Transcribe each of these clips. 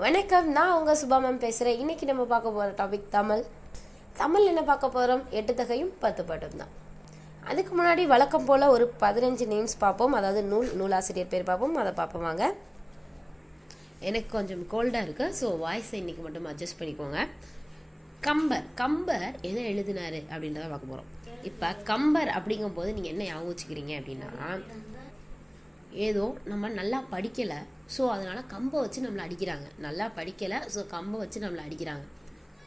வணக்கம், நான் உங்கள் சுபா மேம் பேசுகிறேன். இன்றைக்கி நம்ம பார்க்க போகிற டாபிக் தமிழ் என்ன பார்க்க போகிறோம்? 8 தகையும் 10 பாட்டும் தான். அதுக்கு முன்னாடி வழக்கம் போல் ஒரு 15 நேம்ஸ் பார்ப்போம். அதாவது நூலாசிரியர் பேர் பார்ப்போம். அதை பார்ப்போம் வாங்க. எனக்கு கொஞ்சம் கோல்டாக இருக்குது, ஸோ வாய்ஸை இன்றைக்கி மட்டும் அட்ஜஸ்ட் பண்ணிக்கோங்க. கம்பர் என்ன எழுதினாரு அப்படின்றத பார்க்க போகிறோம். இப்போ கம்பர் அப்படிங்கும்போது நீங்கள் என்ன ஞாபகம் வச்சுக்கிறீங்க அப்படின்னா, ஏதோ நம்ம நல்லா படிக்கலை, ஸோ அதனால் கம்பை வச்சு நம்மளை அடிக்கிறாங்க. நல்லா படிக்கலை, ஸோ கம்பை வச்சு நம்மளை அடிக்கிறாங்க.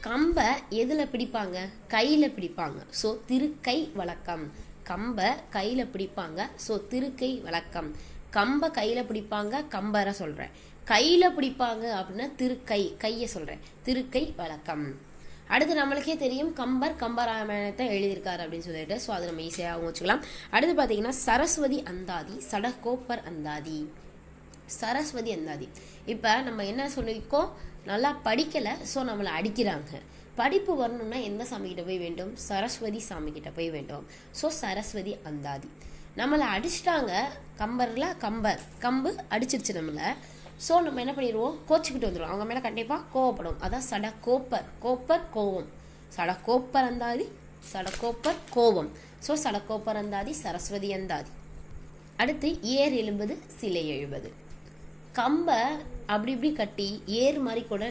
கம்பை எதில் பிடிப்பாங்க? கையில் பிடிப்பாங்க. ஸோ திருக்கை வழக்கம். கம்பை கையில் பிடிப்பாங்க, ஸோ திருக்கை வழக்கம். கம்பை கையில் பிடிப்பாங்க, கம்பரை சொல்கிறேன். கையில் பிடிப்பாங்க அப்படின்னா கையை சொல்கிறேன், திருக்கை வழக்கம். அடுத்து நம்மளுக்கே தெரியும் கம்பராமாயணத்தை எழுதியிருக்காரு அப்படின்னு சொல்லிட்டு, ஸோ அதை நம்ம ஈஸியாகவும் வச்சுக்கலாம். அடுத்து பார்த்தீங்கன்னா சரஸ்வதி அந்தாதி, சடகோப்பர் அந்தாதி. சரஸ்வதி அந்தாதி. இப்போ நம்ம என்ன சொல்லியிருக்கோம்? நல்லா படிக்கலை, ஸோ நம்மளை அடிக்கிறாங்க. படிப்பு வரணும்னா எந்த சாமிக்கிட்ட போய் வேண்டும்? சரஸ்வதி சாமிக்கிட்ட போய் வேண்டும். ஸோ சரஸ்வதி அந்தாதி. நம்மளை அடிச்சிட்டாங்க. கம்பு அடிச்சிருச்சு நம்மளை. ஸோ நம்ம என்ன பண்ணிடுவோம்? கோச்சிக்கிட்டு வந்துடுவோம். அவங்க மேலே கண்டிப்பாக கோவப்படும். அதான் கோப்பர் கோவம். சடகோப்பர் அந்தாதி, சடகோப்பர் கோவம். ஸோ சடகோப்பர் அந்தாதி, சரஸ்வதி அந்தாதி. அடுத்து ஏர் எழுபது, சிலை எழுபது. கம்பை அப்படி இப்படி கட்டி ஏர் மாதிரி கூட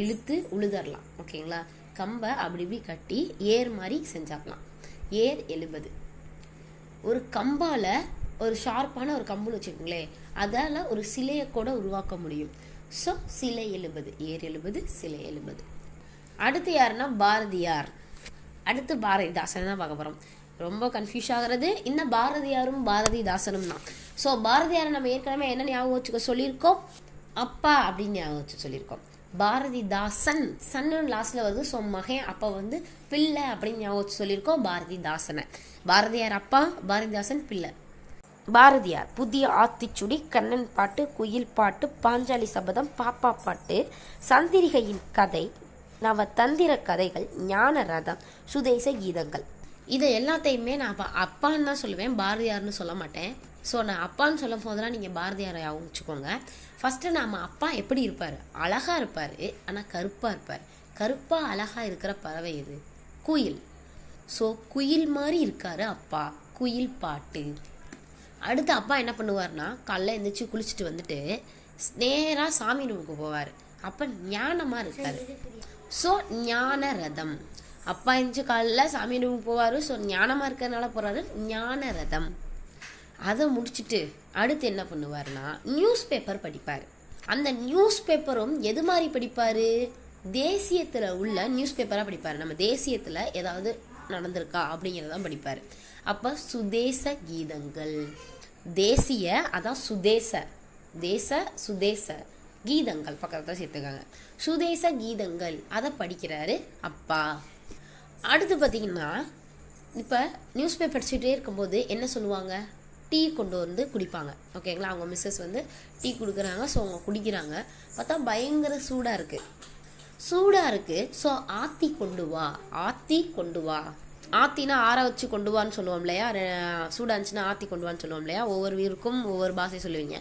இழுத்து உழுதரலாம். ஓகேங்களா? கம்பை அப்படி இப்படி கட்டி ஏர் மாதிரி செஞ்சாக்கலாம். ஏர் எழுபது. ஒரு கம்பால் ஒரு ஷார்ப்பான ஒரு கம்புன்னு வச்சுக்கோங்களேன், அதால் ஒரு சிலையை கூட உருவாக்க முடியும். ஸோ சிலை எழுபது, ஏர் எழுபது, சிலை எழுபது. அடுத்து யாருன்னா பாரதியார். அடுத்து பாரதிதாசன் தான் பார்க்க போகிறோம். ரொம்ப கன்ஃபியூஸ் ஆகிறது இந்த பாரதியாரும் பாரதிதாசனும் தான். ஸோ பாரதியாரை நம்ம ஏற்கனவே என்ன ஞாபகம் வச்சுக்க சொல்லியிருக்கோம்? அப்பா அப்படின்னு ஞாபகம் வச்சு சொல்லியிருக்கோம். பாரதிதாசன் சன்னு லாஸ்ட்ல வருது, ஸோ மகன். அப்பா பிள்ளை அப்படின்னு ஞாபகம் வச்சு சொல்லியிருக்கோம் பாரதிதாசனை. பாரதியார் அப்பா, பாரதிதாசன் பிள்ளை. பாரதியார் புதிய ஆத்திச்சுடி, கண்ணன் பாட்டு, குயில் பாட்டு, பாஞ்சாலி சபதம், பாப்பா பாட்டு, சந்திரிகையின் கதை, நவதந்திர கதைகள், ஞான ரதம், சுதேச கீதங்கள். இதை எல்லாத்தையுமே நான் அப்பான்னு தான் சொல்லுவேன், பாரதியார்னு சொல்ல மாட்டேன். ஸோ நான் அப்பான்னு சொல்லும் போதெல்லாம் நீங்கள் பாரதியாரை வச்சுக்கோங்க. ஃபஸ்ட்டு நம்ம அப்பா எப்படி இருப்பார்? அழகாக இருப்பார், ஆனால் கருப்பாக இருப்பார். கருப்பாக அழகாக இருக்கிற பறவை எது? குயில். ஸோ குயில் மாதிரி இருக்காரு அப்பா. குயில் பாட்டு. அடுத்து அப்பா என்ன பண்ணுவார்னா, காலைல எழுந்திரிச்சு குளிச்சுட்டு வந்துட்டு நேராக சாமி ரூமுக்கு போவார். அப்போ ஞானமாக இருக்கார். ஸோ ஞான ரதம். அப்பா எழுந்திரிச்சு காலைல சாமி ரூமுக்கு போவார். ஸோ ஞானமாக இருக்கிறதுனால போகிறாரு, ஞான ரதம். அதை முடிச்சுட்டு அடுத்து என்ன பண்ணுவார்னா, நியூஸ் பேப்பர் படிப்பார். அந்த நியூஸ் பேப்பரும் எது மாதிரி படிப்பார்? தேசியத்தில் உள்ள நியூஸ் பேப்பராக படிப்பார். நம்ம தேசியத்தில் ஏதாவது நடந்திருக்கா அப்படிங்கிறதான் படிப்பார். அப்போ சுதேச கீதங்கள். தேசிய, அதான் சுதேச கீதங்கள் பக்கத்தில் சேர்த்துக்காங்க. சுதேச கீதங்கள் அதை படிக்கிறாரு அப்பா. அடுத்து பார்த்தீங்கன்னா, இப்போ நியூஸ் பேப்பர் படிச்சுட்டே இருக்கும்போது என்ன சொல்லுவாங்க? டீ கொண்டு வந்து குடிப்பாங்க. ஓகேங்களா? அவங்க மிஸ்ஸஸ் டீ கொடுக்குறாங்க. ஸோ அவங்க குடிக்கிறாங்க. பார்த்தா பயங்கர சூடாக இருக்குது. ஸோ ஆத்தி கொண்டு வா. ஆத்தினா ஆற வச்சு கொண்டு வான்னு சொல்லுவோம் இல்லையா? சூடாக இருந்துச்சுன்னா ஆத்தி கொண்டு வான்னு சொல்லுவோம் இல்லையா? ஒவ்வொரு வீருக்கும் ஒவ்வொரு பாஷை சொல்லுவீங்க.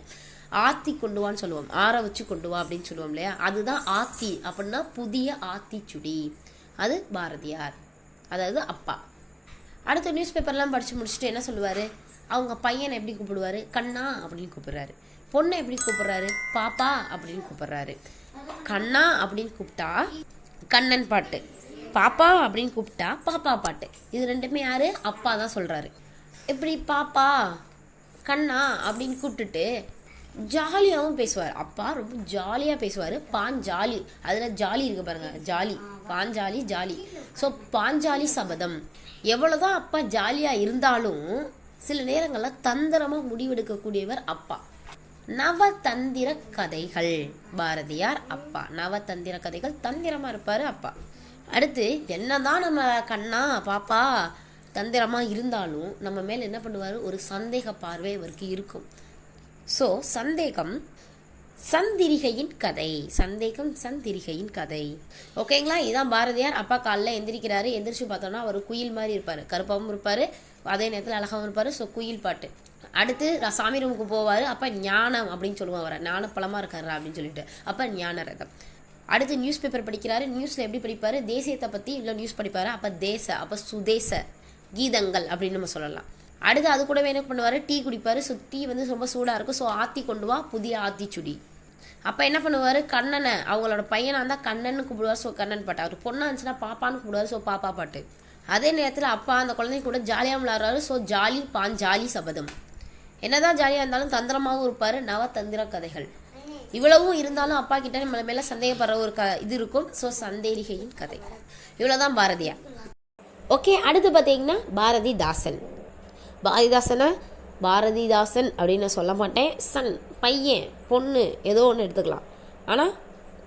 ஆத்தி கொண்டு வான்னு சொல்லுவோம், ஆற வச்சு கொண்டு வா அப்படின்னு சொல்லுவோம் இல்லையா? அதுதான் ஆத்தி. அப்படின்னா புதிய ஆத்திச்சுடி. அது பாரதியார், அதாவது அப்பா. அடுத்த நியூஸ் பேப்பர்லாம் படித்து முடிச்சுட்டு என்ன சொல்லுவார்? அவங்க பையனை எப்படி கூப்பிடுவார்? கண்ணா அப்படின்னு கூப்பிடுறாரு. பொண்ணை எப்படி கூப்பிடுறாரு? பாப்பா அப்படின்னு கூப்பிடுறாரு. கண்ணா அப்படின்னு கூப்பிட்டா கண்ணன் பாட்டு, பாப்பா அப்படின்னு கூப்பிட்டா பாப்பா பாட்டு. இது ரெண்டுமே யாரு? அப்பா தான் சொல்கிறாரு. இப்படி பாப்பா கண்ணா அப்படின்னு கூப்பிட்டுட்டு ஜாலியாகவும் பேசுவார். அப்பா ரொம்ப ஜாலியாக பேசுவார். பாஞ்சாலி, அதில் ஜாலி இருக்கு பாருங்க, jolly, Panchali, jolly. So Panchali Sabatham. எவ்வளோதான் அப்பா ஜாலியாக இருந்தாலும் சில நேரங்களில் தந்திரமாக முடிவெடுக்கக்கூடியவர் அப்பா. நவதந்திர கதைகள். பாரதியார் அப்பா. நவதந்திர கதைகள், தந்திரமாக இருப்பார் அப்பா. அடுத்து என்னதான் நம்ம கண்ணா பாப்பா தந்திரமாக இருந்தாலும் நம்ம மேலே என்ன பண்ணுவார்? ஒரு சந்தேக பார்வை அவருக்கு இருக்கும். ஸோ சந்தேகம் சந்திரிகையின் கதை. ஓகேங்களா? இதுதான் பாரதியார். அப்பா காலைல எந்திரிக்கிறாரு. எந்திரிச்சு பார்த்தோன்னா அவர் குயில் மாதிரி இருப்பார். கருப்பாகவும் இருப்பார், அதே நேரத்தில் அழகாகவும் இருப்பார். ஸோ குயில் பாட்டு. அடுத்து சாமி ரூமுக்கு போவார். அப்போ ஞானம் அப்படின்னு சொல்லுவாங்க, வர ஞானப்பழமாக இருக்காரு அப்படின்னு சொல்லிட்டு, அப்போ ஞான ரதம். அடுத்து நியூஸ் பேப்பர் படிக்கிறாரு. நியூஸில் எப்படி படிப்பார்? தேசியத்தை பற்றி இல்லை நியூஸ் படிப்பார். அப்போ தேச, அப்போ சுதேச கீதங்கள் அப்படின்னு நம்ம சொல்லலாம். அடுத்து அது கூடவே என்ன பண்ணுவார்? டீ குடிப்பார். ஸோ டீ வந்து ரொம்ப சூடாக இருக்கும். ஸோ ஆத்தி கொண்டு வா புதிய ஆத்திச்சுடி. அப்போ என்ன பண்ணுவார்? கண்ணனை, அவங்களோட பையனாக இருந்தால் கண்ணன்னு கூப்பிடுவார். ஸோ கண்ணன் பாட்டு. அவர் பொண்ணாக இருந்துச்சுன்னா பாப்பான்னு கூப்பிடுவார். ஸோ பாப்பா பாட்டு. அதே நேரத்தில் அப்பா அந்த குழந்தை கூட ஜாலியாக விளையாடுறாரு. So jolly Panchali Sabatham. என்னதான் ஜாலியாக இருந்தாலும் தந்திரமாகவும் இருப்பார். நவதந்திர கதைகள். இவ்வளவும் இருந்தாலும் அப்பா கிட்ட நம்ம மேலே சந்தேகப்படுற ஒரு இது இருக்கும். ஸோ சந்தேகிகையின் கதை. இவ்வளோதான் பாரதியார். ஓகே, அடுத்து பார்த்தீங்கன்னா பாரதிதாசன். பாரதிதாசன் அப்படின்னு நான் சொல்ல மாட்டேன். சன், பையன், பொண்ணு, ஏதோ ஒன்று எடுத்துக்கலாம். ஆனால்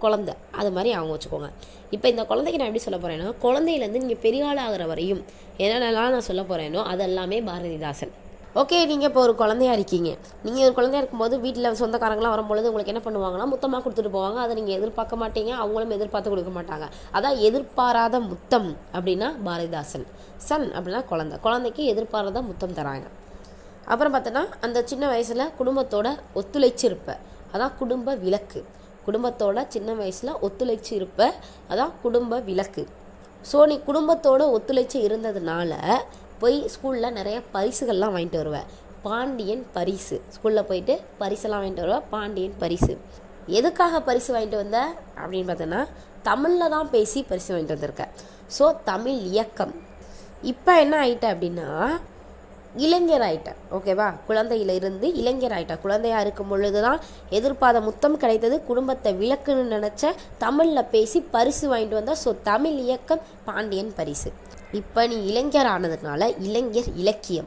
குழந்தை அது மாதிரி அவங்க வச்சுக்கோங்க. இப்போ இந்த குழந்தைக்கு நான் எப்படி சொல்ல போகிறேன்னா, குழந்தையிலேருந்து நீங்கள் பெரிய ஆள் ஆகிற வரையும் என்னென்னலாம் நான் சொல்ல போகிறேனோ அது எல்லாமே பாரதிதாசன். ஓகே, நீங்கள் இப்போ ஒரு குழந்தையா இருக்கீங்க. நீங்கள் ஒரு குழந்தையா இருக்கும்போது வீட்டில் சொந்தக்காரங்களாம் வரும்பொழுது உங்களுக்கு என்ன பண்ணுவாங்கன்னா முத்தமாக கொடுத்துட்டு போவாங்க. அதை நீங்கள் எதிர்பார்க்க மாட்டீங்க, அவங்களும் எதிர்பார்த்து கொடுக்க மாட்டாங்க. அதான் எதிர்பாராத முத்தம் அப்படின்னா பாரதிதாசன். சன் அப்படின்னா குழந்தைக்கு எதிர்பாராத முத்தம் தராங்க. அப்புறம் பார்த்தோன்னா அந்த சின்ன வயசில் குடும்பத்தோட ஒத்துழைச்சு இருப்ப, அதான் குடும்ப விளக்கு. குடும்பத்தோட சின்ன வயசில் ஒத்துழைச்சு இருப்ப, அதான் குடும்ப விளக்கு. ஸோ நீ குடும்பத்தோட ஒத்துழைச்சு இருந்ததுனால போய் ஸ்கூலில் நிறைய பரிசுகள்லாம் வாங்கிட்டு வருவேன். பாண்டியன் பரிசு. ஸ்கூலில் போயிட்டு பரிசெல்லாம் வாங்கிட்டு வருவேன். பாண்டியன் பரிசு. எதுக்காக பரிசு வாங்கிட்டு வந்த அப்படின்னு பார்த்தோன்னா தமிழில் தான் பேசி பரிசு வாங்கிட்டு வந்திருக்கேன். ஸோ தமிழ் இயக்கம். இப்போ என்ன ஆகிட்ட அப்படின்னா இளைஞர் ஆகிட்டேன். ஓகேவா? குழந்தையில இருந்து இளைஞர் ஆகிட்டேன். குழந்தையாக இருக்கும் பொழுது தான் எதிர்பார்த்த முத்தம் கிடைத்தது. குடும்பத்தை விளக்குன்னு நினச்ச, தமிழில் பேசி பரிசு வாங்கிட்டு வந்தால். ஸோ தமிழ் இயக்கம், பாண்டியன் பரிசு. இப்போ நீ இளைஞர் ஆனதுனால இளைஞர் இலக்கியம்.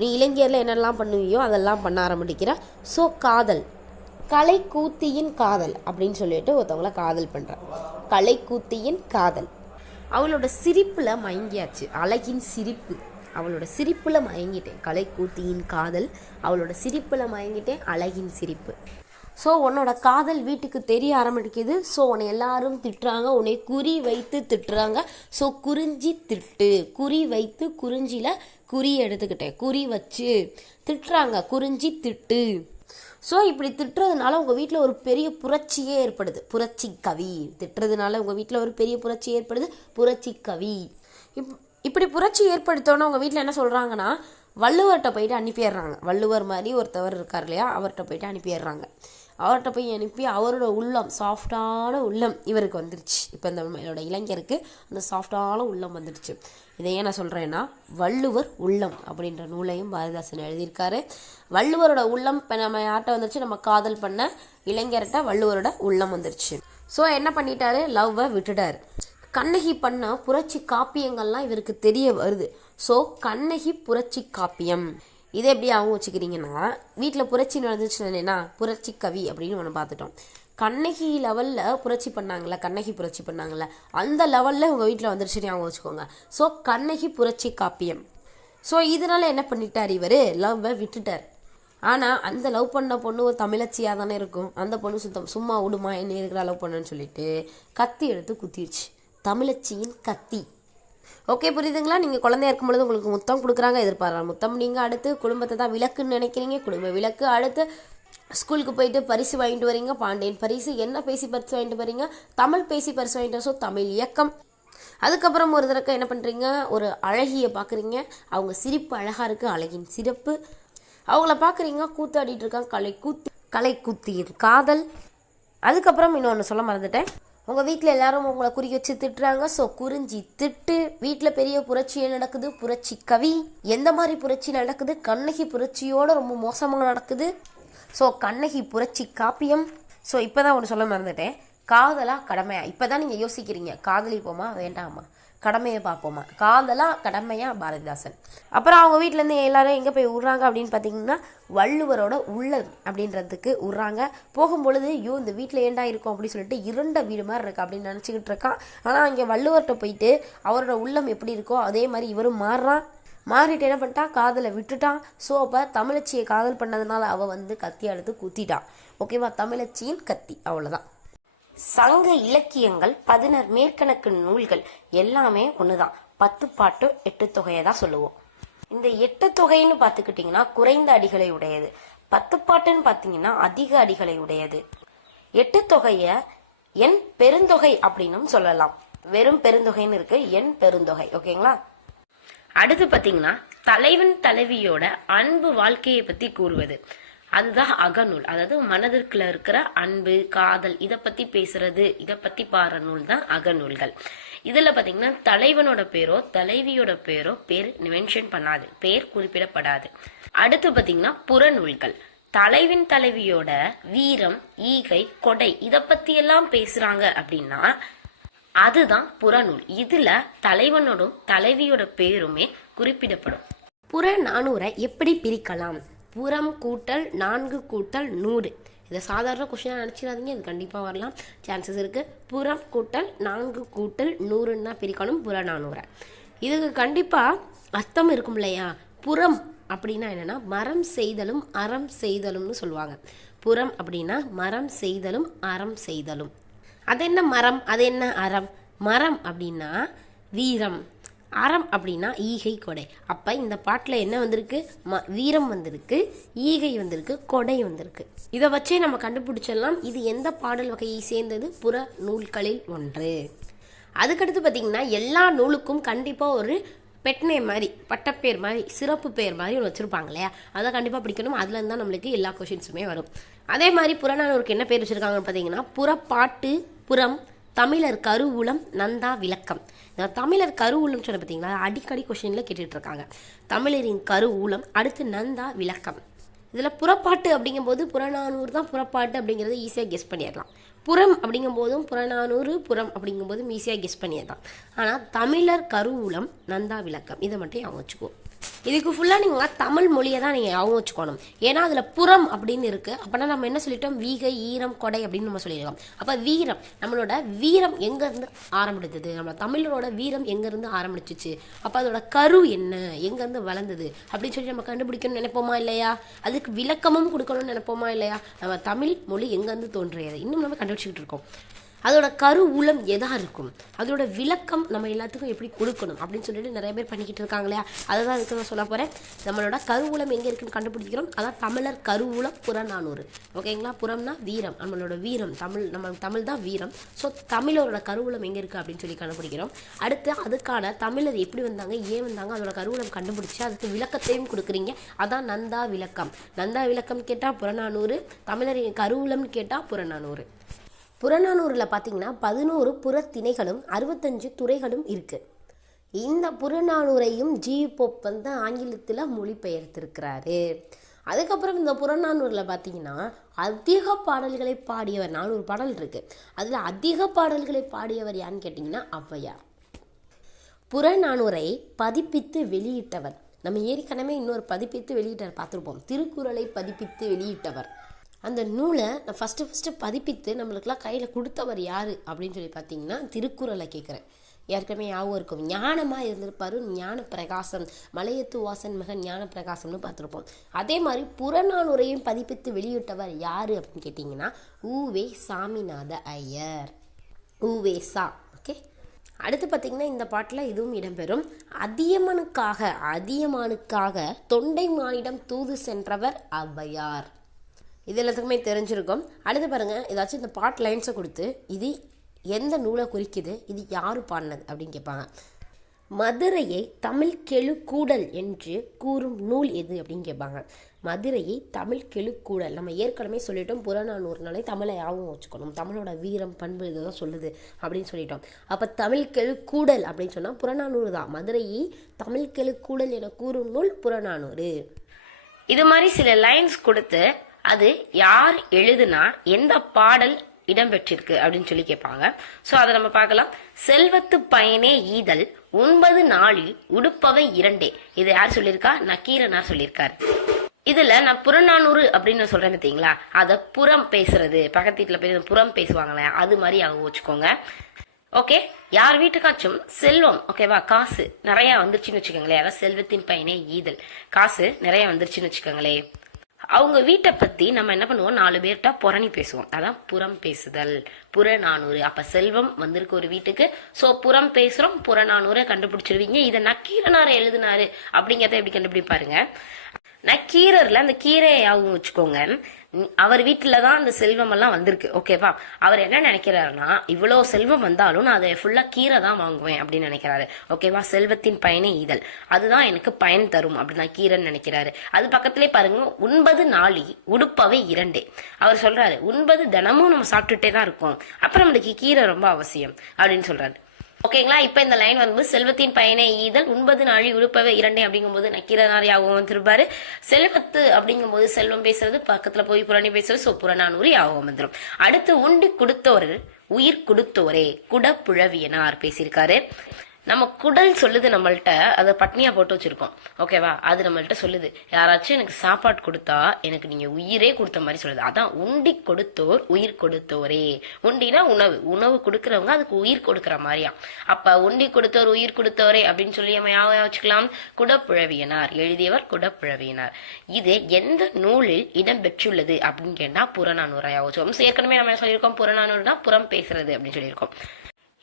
நீ இளைஞரில் என்னெல்லாம் பண்ணுவியோ அதெல்லாம் பண்ண ஆரம்பிக்கிற. ஸோ காதல், கலைக்கூத்தியின் காதல் அப்படின்னு சொல்லிட்டு ஒருத்தவங்கள காதல் பண்ணுற. கலைக்கூத்தியின் காதல். அவளோட சிரிப்பில் மயங்கியாச்சு. அழகின் சிரிப்பு. அவளோட சிரிப்பில் மயங்கிட்டேன். கலைக்கூத்தியின் காதல். அவளோட சிரிப்பில் மயங்கிட்டேன். அழகின் சிரிப்பு. ஸோ உன்னோட காதல் வீட்டுக்கு தெரிய ஆரம்பிக்குது. ஸோ உன்னை எல்லாரும் திட்டுறாங்க. உன்னை குறி வைத்து திட்டுறாங்க. ஸோ குறிஞ்சி திட்டு. குறி வைத்து, குறிஞ்சியில் குறி எடுத்துக்கிட்டேன். குறி வச்சு திட்டுறாங்க. குறிஞ்சி திட்டு. ஸோ இப்படி திட்டுறதுனால உங்கள் வீட்டில் ஒரு பெரிய புரட்சியே ஏற்படுது. புரட்சி கவி. திட்டுறதுனால உங்கள் வீட்டில் ஒரு பெரிய புரட்சி ஏற்படுது. புரட்சி கவி. இப்படி புரட்சி ஏற்படுத்தோன்னா உங்கள் வீட்டில் என்ன சொல்கிறாங்கன்னா வள்ளுவர்கிட்ட போயிட்டு அனுப்பிடுறாங்க. வள்ளுவர் மாதிரி ஒருத்தவர் இருக்கார் இல்லையா, அவர்கிட்ட போயிட்டு அனுப்பிடுறாங்க. அவர்கிட்ட போய் அனுப்பி அவரோட உள்ளம், சாஃப்டான உள்ளம் இவருக்கு வந்துடுச்சு. இப்போ இந்த என்னோட இளைஞருக்கு அந்த சாஃப்டான உள்ளம் வந்துடுச்சு. இதை ஏன் நான் சொல்கிறேன்னா, வள்ளுவர் உள்ளம் அப்படின்ற நூலையும் பாரதிதாசன் எழுதியிருக்காரு. வள்ளுவரோட உள்ளம் இப்போ நம்ம யார்கிட்ட வந்துருச்சு? நம்ம காதல் பண்ண இளைஞர்கிட்ட வள்ளுவரோட உள்ளம் வந்துருச்சு. ஸோ என்ன பண்ணிட்டாரு? லவ்வை விட்டுட்டார். கண்ணகி பண்ண புரட்சி காப்பியங்கள்லாம் இவருக்கு தெரிய வருது. ஸோ கண்ணகி புரட்சி காப்பியம். இதை எப்படி அவங்க வச்சுக்கிறீங்கன்னா, வீட்டில் புரட்சி நடந்துச்சுன்னா புரட்சி கவி அப்படின்னு ஒன்று பார்த்துட்டோம். கண்ணகி லெவலில் புரட்சி பண்ணாங்கள்ல, கண்ணகி புரட்சி பண்ணாங்கள்ல, அந்த லெவலில் உங்கள் வீட்டில் வந்துருச்சுன்னு அவங்க வச்சுக்கோங்க. ஸோ கண்ணகி புரட்சி காப்பியம். ஸோ இதனால என்ன பண்ணிட்டார்? இவர் லவ்வை விட்டுட்டார். ஆனால் அந்த லவ் பண்ண பொண்ணு ஒரு தமிழச்சியாக தானே இருக்கும். அந்த பொண்ணு சும்மா விடுமா, என்ன இருக்கிற லவ் பண்ணுன்னு சொல்லிட்டு கத்தி எடுத்து குத்திடுச்சு. தமிழச்சியின் கத்தி. ஓகே, புரியுதுங்களா? நீங்கள் குழந்தையா இருக்கும் பொழுது உங்களுக்கு முத்தம் கொடுக்குறாங்க, எதிர்பார்க்குறாங்க முத்தம். நீங்கள் அடுத்து குடும்பத்தை தான் விளக்குன்னு நினைக்கிறீங்க, குடும்ப விளக்கு. அடுத்து ஸ்கூலுக்கு போயிட்டு பரிசு வாங்கிட்டு வரீங்க, பாண்டியன் பரிசு. என்ன பேசி பரிசு வாங்கிட்டு வரீங்க? தமிழ் பேசி பரிசு வாங்கிட்டு வர. ஸோ தமிழ் இயக்கம். அதுக்கப்புறம் ஒரு தடவை என்ன பண்ணுறீங்க? ஒரு அழகியை பார்க்குறீங்க. அவங்க சிரிப்பு அழகாக இருக்குது, அழகின் சிறப்பு. அவங்கள பார்க்குறீங்க, கூத்தாடிட்டு இருக்காங்க, கலைக்கூத்தியின் காதல். அதுக்கப்புறம் இன்னொன்று சொல்ல மறந்துட்டேன். உங்கள் வீட்டில் எல்லாரும் உங்களை குறி வச்சு திட்டுறாங்க. ஸோ குறிஞ்சி திட்டு. வீட்டில் பெரிய புரட்சியே நடக்குது, புரட்சி கவி. எந்த மாதிரி புரட்சி நடக்குது? கண்ணகி புரட்சியோட ரொம்ப மோசமாக நடக்குது. ஸோ கண்ணகி புரட்சி காப்பியம். ஸோ இப்போ தான் ஒன்று சொல்ல மறந்துட்டேன். காதலா கடமையா? இப்போ தான் நீங்கள் யோசிக்கிறீங்க, காதலிப்போமா வேண்டாமா, கடமையை பார்ப்போமா? காதலா கடமையா? பாரதிதாசன். அப்புறம் அவங்க வீட்டிலேருந்து எல்லாரும் எங்கே போய் விட்றாங்க அப்படின்னு பார்த்தீங்கன்னா வள்ளுவரோட உள்ளம் அப்படின்றதுக்கு விட்றாங்க. போகும்பொழுது இந்த வீட்டில் ஏண்டா இருக்கும் அப்படின்னு சொல்லிட்டு இருண்ட வீடு மாதிரி இருக்கு அப்படின்னு நினச்சிக்கிட்டு இருக்கான். ஆனால் இங்கே வள்ளுவர்கிட்ட போயிட்டு அவரோட உள்ளம் எப்படி இருக்கோ அதே மாதிரி இவரும் மாறிட்டு என்ன பண்ணிட்டான்? காதலை விட்டுட்டான். ஸோ அப்போ தமிழச்சியை காதல் பண்ணதுனால அவள் கத்தி எடுத்து குத்திட்டான். ஓகேவா? தமிழச்சியின் கத்தி. அவ்வளோதான். சங்க இலக்கியங்கள் 16 மேற்கணக்கு நூல்கள் எல்லாமே ஒண்ணுதான். 10 பாட்டு 8 தொகையை தான் சொல்லுவோம். இந்த எட்டு தொகைன்னு பாத்துக்கிட்டீங்கன்னா குறைந்த அடிகளை உடையது. 10 பாட்டுன்னு பாத்தீங்கன்னா அதிக அடிகளை உடையது. எட்டு தொகைய எண் பெருந்தொகை அப்படின்னு சொல்லலாம். வெறும் பெருந்தொகைன்னு இருக்கு, எண் பெருந்தொகை. ஓகேங்களா? அடுத்து பாத்தீங்கன்னா தலைவன் தலைவியோட அன்பு வாழ்க்கையை பத்தி கூறுவது, அதுதான் அகநூல். அதாவது மனதிற்குள்ள இருக்கிற அன்பு, காதல், இத பத்தி பேசுறது, இத பத்தி பாடுற நூல் தான் அகநூல்கள். இதுல பாத்தீங்கன்னா தலைவனோட பேரோ தலைவியோட பேரோ பேர் மென்ஷன் பண்ணாது, பேர் குறிப்பிடப்படாது. அடுத்து பாத்தீங்கன்னா புறநூல்கள். தலைவின் தலைவியோட வீரம், ஈகை, கொடை இத பத்தி எல்லாம் பேசுறாங்க அப்படின்னா அதுதான் புறநூல். இதுல தலைவனோடும் தலைவியோட பேருமே குறிப்பிடப்படும். புறநானூரை எப்படி பிரிக்கலாம்? புறம் கூட்டல் 4 கூட்டல் 100. இதை சாதாரண கொஸ்டினாக நினச்சிடாதீங்க, இது கண்டிப்பாக வரலாம், சான்சஸ் இருக்குது. புறம் கூட்டல் 4 கூட்டல் 100ன்னா பிரிக்கணும் புறநானூரை. இதுக்கு கண்டிப்பாக அர்த்தம் இருக்கும் இல்லையா? புறம் அப்படின்னா என்னென்னா மரம் செய்தலும் அறம் செய்தலும்னு சொல்லுவாங்க. புறம் அப்படின்னா மரம் செய்தலும் அறம் செய்தலும். அது என்ன மரம், அது என்ன அறம்? மரம் அப்படின்னா வீரம், அறம் அப்படின்னா ஈகை, கொடை. அப்போ இந்த பாட்டில் என்ன வந்திருக்கு? வீரம் வந்திருக்கு, ஈகை வந்திருக்கு, கொடை வந்திருக்கு. இதை வச்சே நம்ம கண்டுபிடிச்சிடலாம் இது எந்த பாடல் வகையை சேர்ந்தது, புற நூல்களில் ஒன்று. அதுக்கடுத்து பார்த்திங்கன்னா எல்லா நூலுக்கும் கண்டிப்பாக ஒரு பெட்னே மாதிரி, பட்டப்பேர் மாதிரி, சிறப்பு பேர் மாதிரி ஒன்று வச்சுருப்பாங்க இல்லையா? அதை கண்டிப்பாக பிடிக்கணும். அதில் இருந்தால் நம்மளுக்கு எல்லா கொஷின்ஸுமே வரும். அதே மாதிரி புறநானூருக்கு என்ன பேர் வச்சுருக்காங்கன்னு பார்த்தீங்கன்னா புறப்பாட்டு, புறம், தமிழர் கருவூலம், நந்தா விளக்கம். இந்த தமிழர் கருவூலம் சொன்ன பார்த்தீங்களா, அடிக்கடி கொஸ்டினில் கேட்டுட்டு இருக்காங்க. தமிழரின் கருவூலம், அடுத்து நந்தா விளக்கம். இதில் புறப்பாட்டு அப்படிங்கும்போது புறநானூறு தான் புறப்பாட்டு அப்படிங்கிறது ஈஸியாக கெஸ் பண்ணிடலாம். புறம் அப்படிங்கும்போதும் புறநானூறு, புறம் அப்படிங்கும்போதும் ஈஸியாக கெஸ் பண்ணிடலாம். ஆனால் தமிழர் கருவூலம், நந்தா விளக்கம் இதை மட்டும் ஞாபகம் வச்சுக்குவோம். இதுக்கு ஃபுல்லாக நீங்கள் தமிழ் மொழியை தான் நீங்கள் ஞாபகம் வச்சுக்கணும். ஏன்னா அதில் புறம் அப்படின்னு இருக்குது. அப்போனா நம்ம என்ன சொல்லிட்டோம்? வீகை, ஈரம், கொடை அப்படின்னு நம்ம சொல்லியிருக்கோம். அப்போ வீரம், நம்மளோட வீரம் எங்கேருந்து ஆரம்பித்தது, நம்ம தமிழரோட வீரம் எங்கேருந்து ஆரம்பிச்சிச்சு, அப்போ அதோட கரு என்ன, எங்கேருந்து வளர்ந்தது அப்படின்னு சொல்லி நம்ம கண்டுபிடிக்கணும்னு நினைப்போமா இல்லையா? அதுக்கு விளக்கமும் கொடுக்கணும்னு நினைப்போமா இல்லையா? நம்ம தமிழ் மொழி எங்கேருந்து தோன்றியது இன்னும் நம்ம கண்டுபிடிச்சிக்கிட்டு இருக்கோம். அதோட கருவூலம் எதா இருக்கும், அதோட விளக்கம் நம்ம எல்லாத்துக்கும் எப்படி கொடுக்கணும் அப்படின்னு சொல்லிட்டு நிறைய பேர் பண்ணிக்கிட்டு இருக்காங்க இல்லையா? அதை தான் இதுக்கு நான் சொல்ல போகிறேன். நம்மளோட கருவூலம் எங்கே இருக்குன்னு கண்டுபிடிக்கிறோம். அதான் தமிழர் கருவூலம் புறநானூறு. ஓகேங்களா? புறம்னா வீரம், நம்மளோட வீரம், நம்ம தமிழ் தான் வீரம். ஸோ தமிழரோட கருவூலம் எங்கே இருக்குது அப்படின்னு சொல்லி கண்டுபிடிக்கிறோம். அடுத்து அதுக்கான தமிழர் எப்படி வந்தாங்க, ஏன் வந்தாங்க, அதோட கருவூலம் கண்டுபிடிச்சி அதுக்கு விளக்கத்தையும் கொடுக்குறீங்க. அதான் நந்தா விளக்கம். நந்தா விளக்கம் கேட்டால் புறநானூறு, தமிழரின் கருவூலம்னு கேட்டால் புறநானூறு. புறநானூறில் பார்த்தீங்கன்னா 11 புறத்திணைகளும் 65 துறைகளும் இருக்குது. இந்த புறநானூரையும் ஜி போப் வந்து ஆங்கிலத்தில் மொழிபெயர்த்திருக்கிறாரு. அதுக்கப்புறம் இந்த புறநானூரில் பார்த்தீங்கன்னா அதிக பாடல்களை பாடியவர், 400 பாடல் இருக்குது. அதில் அதிக பாடல்களை பாடியவர் யான்னு கேட்டிங்கன்னா ஔவையார். புறநானூரை பதிப்பித்து வெளியிட்டவர், நம்ம ஏற்கனவே இன்னொரு பதிப்பித்து வெளியிட்டவர் பார்த்துருப்போம், திருக்குறளை பதிப்பித்து வெளியிட்டவர். அந்த நூலை நான் ஃபஸ்ட்டு பதிப்பித்து நம்மளுக்கெல்லாம் கையில் கொடுத்தவர் யார் அப்படின்னு சொல்லி பார்த்தீங்கன்னா திருக்குறளை கேட்குறேன். ஏற்கனவே ஞாபகம் இருக்கும், ஞானமாக இருந்திருப்பார், ஞான பிரகாசம், மலையத்து வாசன் மகன் ஞான பிரகாசம்னு பார்த்துருப்போம். அதே மாதிரி புறநானூரையும் பதிப்பித்து வெளியிட்டவர் யார் அப்படின்னு கேட்டிங்கன்னா உவே சாமிநாத ஐயர், உவேசா. ஓகே, அடுத்து பார்த்திங்கன்னா இந்த பாட்டில் இதுவும் இடம்பெறும். அதியமானுக்காக தொண்டை மானிடம் தூது சென்றவர் ஔவையார். இது எல்லாத்துக்குமே தெரிஞ்சிருக்கும். அடுத்து பாருங்கள், ஏதாச்சும் இந்த பாட் லைன்ஸை கொடுத்து இது எந்த நூலை குறிக்குது, இது யார் பாடினது அப்படின்னு கேட்பாங்க. மதுரையை தமிழ் கெழுக்கூடல் என்று கூறும் நூல் எது அப்படின்னு கேட்பாங்க. மதுரையை தமிழ் கெழுக்கூடல், நம்ம ஏற்கனவே சொல்லிட்டோம் புறநானூறுனாலே தமிழை ஞாபகம் வச்சுக்கணும், தமிழோட வீரம் பண்பு இதுதான் சொல்லுது அப்படின்னு சொல்லிட்டோம். அப்போ தமிழ் கெழுக்கூடல் அப்படின்னு சொன்னால் புறநானூறு தான். மதுரையை தமிழ் கெழுக்கூடல் என கூறும் நூல் புறநானூறு. இது மாதிரி சில லைன்ஸ் கொடுத்து அது யார் எழுதுனா எந்த பாடல் இடம்பெற்றிருக்கு அப்படின்னு சொல்லி கேட்பாங்க. ஸோ அதை நம்ம பார்க்கலாம். செல்வத்து பயனே ஈதல் 9 நாளில் உடுப்பவை 2. இது யார் சொல்லியிருக்கா? நக்கீரனார் சொல்லியிருக்காரு. இதுல நான் புறநானூறு அப்படின்னு சொல்றேன் பார்த்தீங்களா, அதை புறம் பேசுறது, பக்கத்து வீட்டில் போய் புறம் பேசுவாங்களே அது மாதிரி அவங்க வச்சுக்கோங்க. ஓகே, யார் வீட்டுக்காச்சும் செல்வம், ஓகேவா, காசு நிறைய வந்துருச்சுன்னு வச்சுக்கோங்களேன், அதான் செல்வத்தின் பயனே ஈதல், காசு நிறைய வந்துருச்சுன்னு வச்சுக்கோங்களேன். அவங்க வீட்டை பத்தி நம்ம என்ன பண்ணுவோம், 4 பேர்கிட்ட புரணி பேசுவோம். அதான் புறம் பேசுதல், புறநானூறு. அப்ப செல்வம் வந்திருக்கு ஒரு வீட்டுக்கு, சோ புறம் பேசுறோம், புறநானூரை கண்டுபிடிச்சிருவீங்க. இதை நக்கீரனார் எழுதினாரு அப்படிங்கறத எப்படி கண்டுபிடிப்பாருங்க. நக்கீரர்ல அந்த கீரையை ஞாபகம் வச்சுக்கோங்க. அவர் வீட்டுலதான் அந்த செல்வம் எல்லாம் வந்திருக்கு, ஓகேவா. அவர் என்ன நினைக்கிறாருன்னா, இவ்வளவு செல்வம் வந்தாலும் நான் அதை ஃபுல்லா கீரை தான் வாங்குவேன் அப்படின்னு நினைக்கிறாரு, ஓகேவா. செல்வத்தின் பயனே ஈதல், அதுதான் எனக்கு பயன் தரும் அப்படின்னு கீரைன்னு நினைக்கிறாரு. அது பக்கத்திலே பாருங்க, 9 நாளி உடுப்பவை 2. அவர் சொல்றாரு, 9 தினமும் நம்ம சாப்பிட்டுட்டே தான் இருக்கோம், அப்புறம் நம்மளுக்கு கீரை ரொம்ப அவசியம் அப்படின்னு சொல்றாரு, ஓகேங்களா. இப்ப இந்த லைன் வந்து செல்வத்தின் பயனை ஈதல், 9 நாளி உடுப்பவை 2 அப்படிங்கும்போது நக்கீரனார் யாகவும் திருப்பாரு. செல்வத்து அப்படிங்கும்போது செல்வம் பேசுறது, பக்கத்துல போய் புரணி பேசுறது, சோ புறநானூறு யாகவும் வந்துடும். அடுத்து உண்டி கொடுத்தோர் உயிர் கொடுத்தோரே குடப்புழவியனார் பேசியிருக்காரு. நம்ம குடல் சொல்லுது நம்மள்ட்ட, அதை பட்னியா போட்டு வச்சிருக்கோம், ஓகேவா. அது நம்மள்ட்ட சொல்லுது, யாராச்சும் எனக்கு சாப்பாடு கொடுத்தா எனக்கு நீங்க உயிரே கொடுத்த மாதிரி சொல்லுது. அதான் உண்டி கொடுத்தோர் உயிர் கொடுத்தோரே. உண்டினா உணவு, உணவு கொடுக்கறவங்க அதுக்கு உயிர் கொடுக்கற மாதிரியா. அப்ப உண்டி கொடுத்தோர் உயிர் கொடுத்தோரே அப்படின்னு சொல்லி நம்ம யாவையா வச்சுக்கலாம், குடப்புழவியனார். எழுதியவர் குடப்புழவியனார். இது எந்த நூலில் இடம் பெற்றுள்ளது அப்படின்னு கேட்டா புறநானூறையா வச்சுக்கோம். ஏற்கனவே நம்ம சொல்லியிருக்கோம், புறநானூறுனா புறம் பேசுறது அப்படின்னு சொல்லியிருக்கோம்.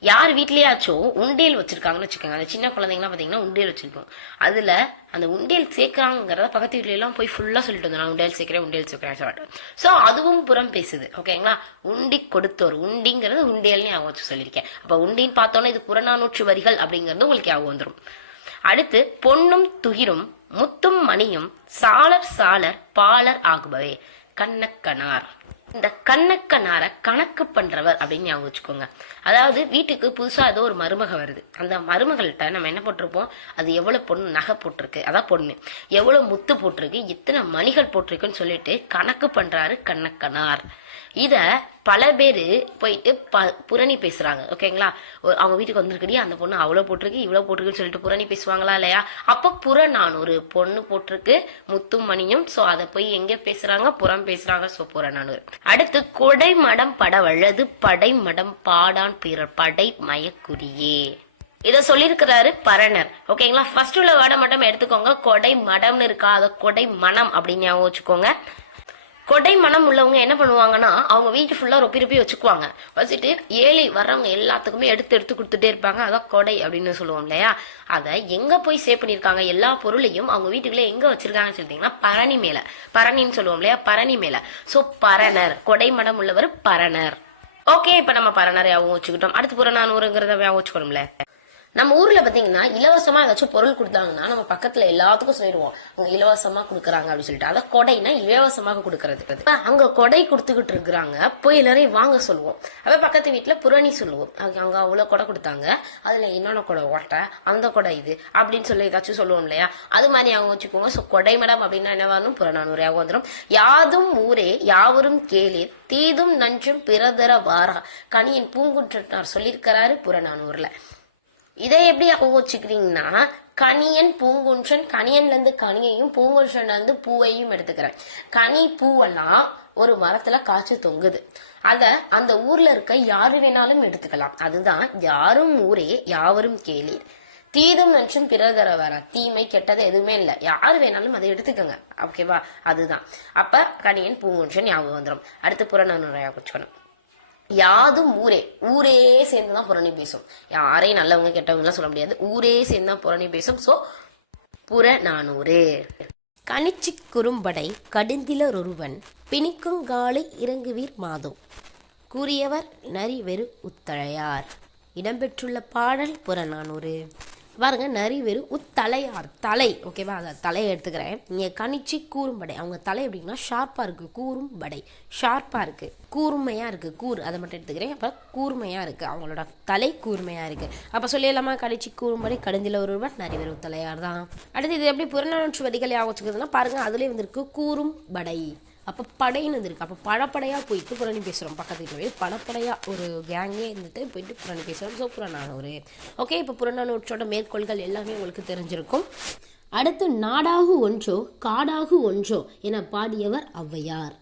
யார் வீட்லயாச்சும் உண்டியல் வச்சிருக்காங்கன்னு வச்சுக்கோங்க, அந்த சின்ன குழந்தைங்கலாம் பாத்தீங்கன்னா உண்டியல் வச்சிருக்கோம். அதுல அந்த உண்டியல் சேர்க்கிறாங்கிறத பக்கத்து வீட்ல எல்லாம் போய் ஃபுல்லா சொல்லிட்டு வந்தோம், நான் உண்டியல் சேர்க்கிறேன் உண்டியல் சேர்க்கிறேன் சொல்லிட்டு. சோ அதுவும் புறம் பேசுது, ஓகேங்களா. உண்டி கொடுத்தோர், உண்டிங்கிறது உண்டியல்னு ஞாபகம் வச்சு சொல்லியிருக்கேன். அப்ப உண்டின்னு பார்த்தோன்னா இது புறநானூற்று வரிகள் அப்படிங்கிறது உங்களுக்கு ஞாபகம் வந்துடும். அடுத்து பொன்னும் துகிரும் முத்தும் மணியும் சாளர் சாளர் பாலர் ஆகுபவே கண்ணக்கனார். இந்த கண்ணக்கனார கணக்கு பண்றவர் அப்படின்னு ஞாபகம் வச்சுக்கோங்க. அதாவது வீட்டுக்கு புதுசா ஏதோ ஒரு மருமக வருது, அந்த மருமகள்கிட்ட நம்ம என்ன போட்டிருப்போம், அது எவ்வளவு பொண்ணு நகை போட்டிருக்கு, அதான் பொண்ணு எவ்வளவு முத்து போட்டிருக்கு, இத்தனை மணிகள் போட்டிருக்குன்னு சொல்லிட்டு கணக்கு பண்றாரு கண்ணக்கனார். இத பல பேரு போயிட்டு புரணி பேசுறாங்க, ஓகேங்களா. அவங்க வீட்டுக்கு வந்திருக்கடி அந்த பொண்ணு அவ்வளவு போட்டிருக்கு இவ்வளவு போட்டிருக்குன்னு சொல்லிட்டு புரணி பேசுவாங்களா இல்லையா. அப்ப புறநானூறு, பொண்ணு போட்டிருக்கு முத்தும் மணியும், சோ அதை போய் எங்க பேசுறாங்க, புறம் பேசுறாங்க, சோ புறநானூறு. அடுத்து கொடை மடம் படவள்ளது படை மடம் பாடான் பிறர் படை மயக்குரியே. இத சொல்லியிருக்கிறாரு பரணர், ஓகேங்களா. ஃபர்ஸ்ட் உள்ள வேர்டை மட்டும் எடுத்துக்கோங்க, கொடை மடம்னு இருக்கா, அதை கொடை மனம் அப்படின்னு ஞாபகம் வச்சுக்கோங்க. கொடை மனம் உள்ளவங்க என்ன பண்ணுவாங்கன்னா, அவங்க வீட்டு ஃபுல்லா ரொப்பி வச்சுக்குவாங்க. வச்சுட்டு ஏழை வர்றவங்க எல்லாத்துக்குமே எடுத்து எடுத்து கொடுத்துட்டே இருப்பாங்க, அதான் கொடை அப்படின்னு சொல்லுவோம் இல்லையா. அதை எங்க போய் சேவ் பண்ணிருக்காங்க, எல்லா பொருளையும் அவங்க வீட்டுக்குள்ள எங்க வச்சிருக்காங்கன்னு சொல்லிட்டீங்கன்னா பரணி மேல, பரணின்னு சொல்லுவோம் இல்லையா, பரணி மேல. சோ பரணர், கொடை மடம் உள்ளவர் பரணர். ஓகே, இப்ப நம்ம பரணர் ஞாபகம் வச்சுக்கிட்டோம். அடுத்து புறநானூறுங்கிறத ஞாபகம் வச்சுக்கணும்ல. நம்ம ஊர்ல பாத்தீங்கன்னா இலவசமா ஏதாச்சும் பொருள் கொடுத்தாங்கன்னா நம்ம பக்கத்துல எல்லாத்துக்கும் சொல்லிடுவோம், அவங்க இலவசமா கொடுக்குறாங்க அப்படின்னு சொல்லிட்டு. அத கொடைனா இலவசமாக கொடுக்கறது. அங்க கொடை கொடுத்துக்கிட்டு இருக்கிறாங்க, போய் எல்லாரையும் வாங்க சொல்லுவோம். அப்ப பக்கத்து வீட்டுல புரணி சொல்லுவோம், அங்க அவ்வளவு கொடை கொடுத்தாங்க, அதுல என்னென்ன கொடை ஓட்ட, அந்த கொடை இது அப்படின்னு சொல்லி ஏதாச்சும் சொல்லுவோம் இல்லையா. அது மாதிரி அவங்க வச்சுக்கோங்க. சோ கொடை மடம் அப்படின்னா என்ன வரணும், புறநானூறு வந்துடும். யாதும் ஊரே யாவரும் கேளீர் தீதும் நன்றும் பிறதர வாரா கனியன் பூங்குன்றனார் சொல்லியிருக்கிறாரு புறநானூறுல. இதை எப்படி வச்சுக்கிறீங்கன்னா, கனியன் பூங்குன்றன், கனியன்ல இருந்து கனியையும் பூங்குன்றன்ல இருந்து பூவையும் எடுத்துக்கிறேன். கனி பூவெல்லாம் ஒரு மரத்துல காய்ச்சி தொங்குது, அத அந்த ஊர்ல இருக்க யாரு வேணாலும் எடுத்துக்கலாம். அதுதான் யாரும் ஊரே யாவரும் கேளீர் தீதும் நன்றும் பிறதர வர, தீமை கெட்டது எதுவுமே இல்ல, யாரு வேணாலும் அதை எடுத்துக்கோங்க, ஓகேவா. அதுதான். அப்ப கனியன் பூங்குன்றன் ஞாபகம் வந்துடும். அடுத்து புறநானூறு வச்சுக்கணும். யாதும் ஊரே, ஊரே சேர்ந்துதான் புரணி பேசும். யாரையும் நல்லவங்க கெட்டவங்க எல்லாம் சொல்ல முடியாது, ஊரே சேர்ந்துதான் புரணி பேசும். சோ புறநானூறு. கணிச்சி குறும்படை கடுந்திலர் ஒருவன் பிணிக்குங்காலை இறங்குவீர் மாதோ கூறியவர் நரிவெறு உத்தழையார். இடம்பெற்றுள்ள பாடல் புறநானூறு. பாருங்க, நரிவெறு உத்தலையார், தலை, ஓகேவா. அதை தலையை எடுத்துக்கிறேன். நீங்க கணிச்சி கூறும்படை, அவங்க தலை எப்படின்னா ஷார்ப்பா இருக்கு, கூறும்படை ஷார்ப்பா இருக்கு, கூர்மையா இருக்கு, கூர் அதை மட்டும் எடுத்துக்கிறேன். அப்ப கூர்மையா இருக்கு, அவங்களோட தலை கூர்மையா இருக்கு. அப்ப சொல்லிடலாமா, கணிச்சி கூறும்படை கடுந்தில ஒருவர் நரிவெறு உத்தலையார் தான். அடுத்து இது எப்படி புறநானூற்று வரிகள் ஞாபகம் வச்சுக்கிறதுனா பாருங்க, அதுலேயே வந்துருக்கு கூறும் படை, அப்போ படைன்னு இருக்கு. அப்போ பழப்படையாக போயிட்டு புரணி பேசுகிறோம், பக்கத்து வீட்டு படப்படையாக ஒரு கேங்கே இருந்துட்டு போயிட்டு புரணி பேசுகிறோம். ஸோ புறநானூறு. ஓகே, இப்போ புறநானூற்றோட மேற்கோள்கள் எல்லாமே உங்களுக்கு தெரிஞ்சிருக்கும். அடுத்து நாடாகு ஒன்றோ காடாகு ஒன்றோ என பாடியவர் ஔவையார்.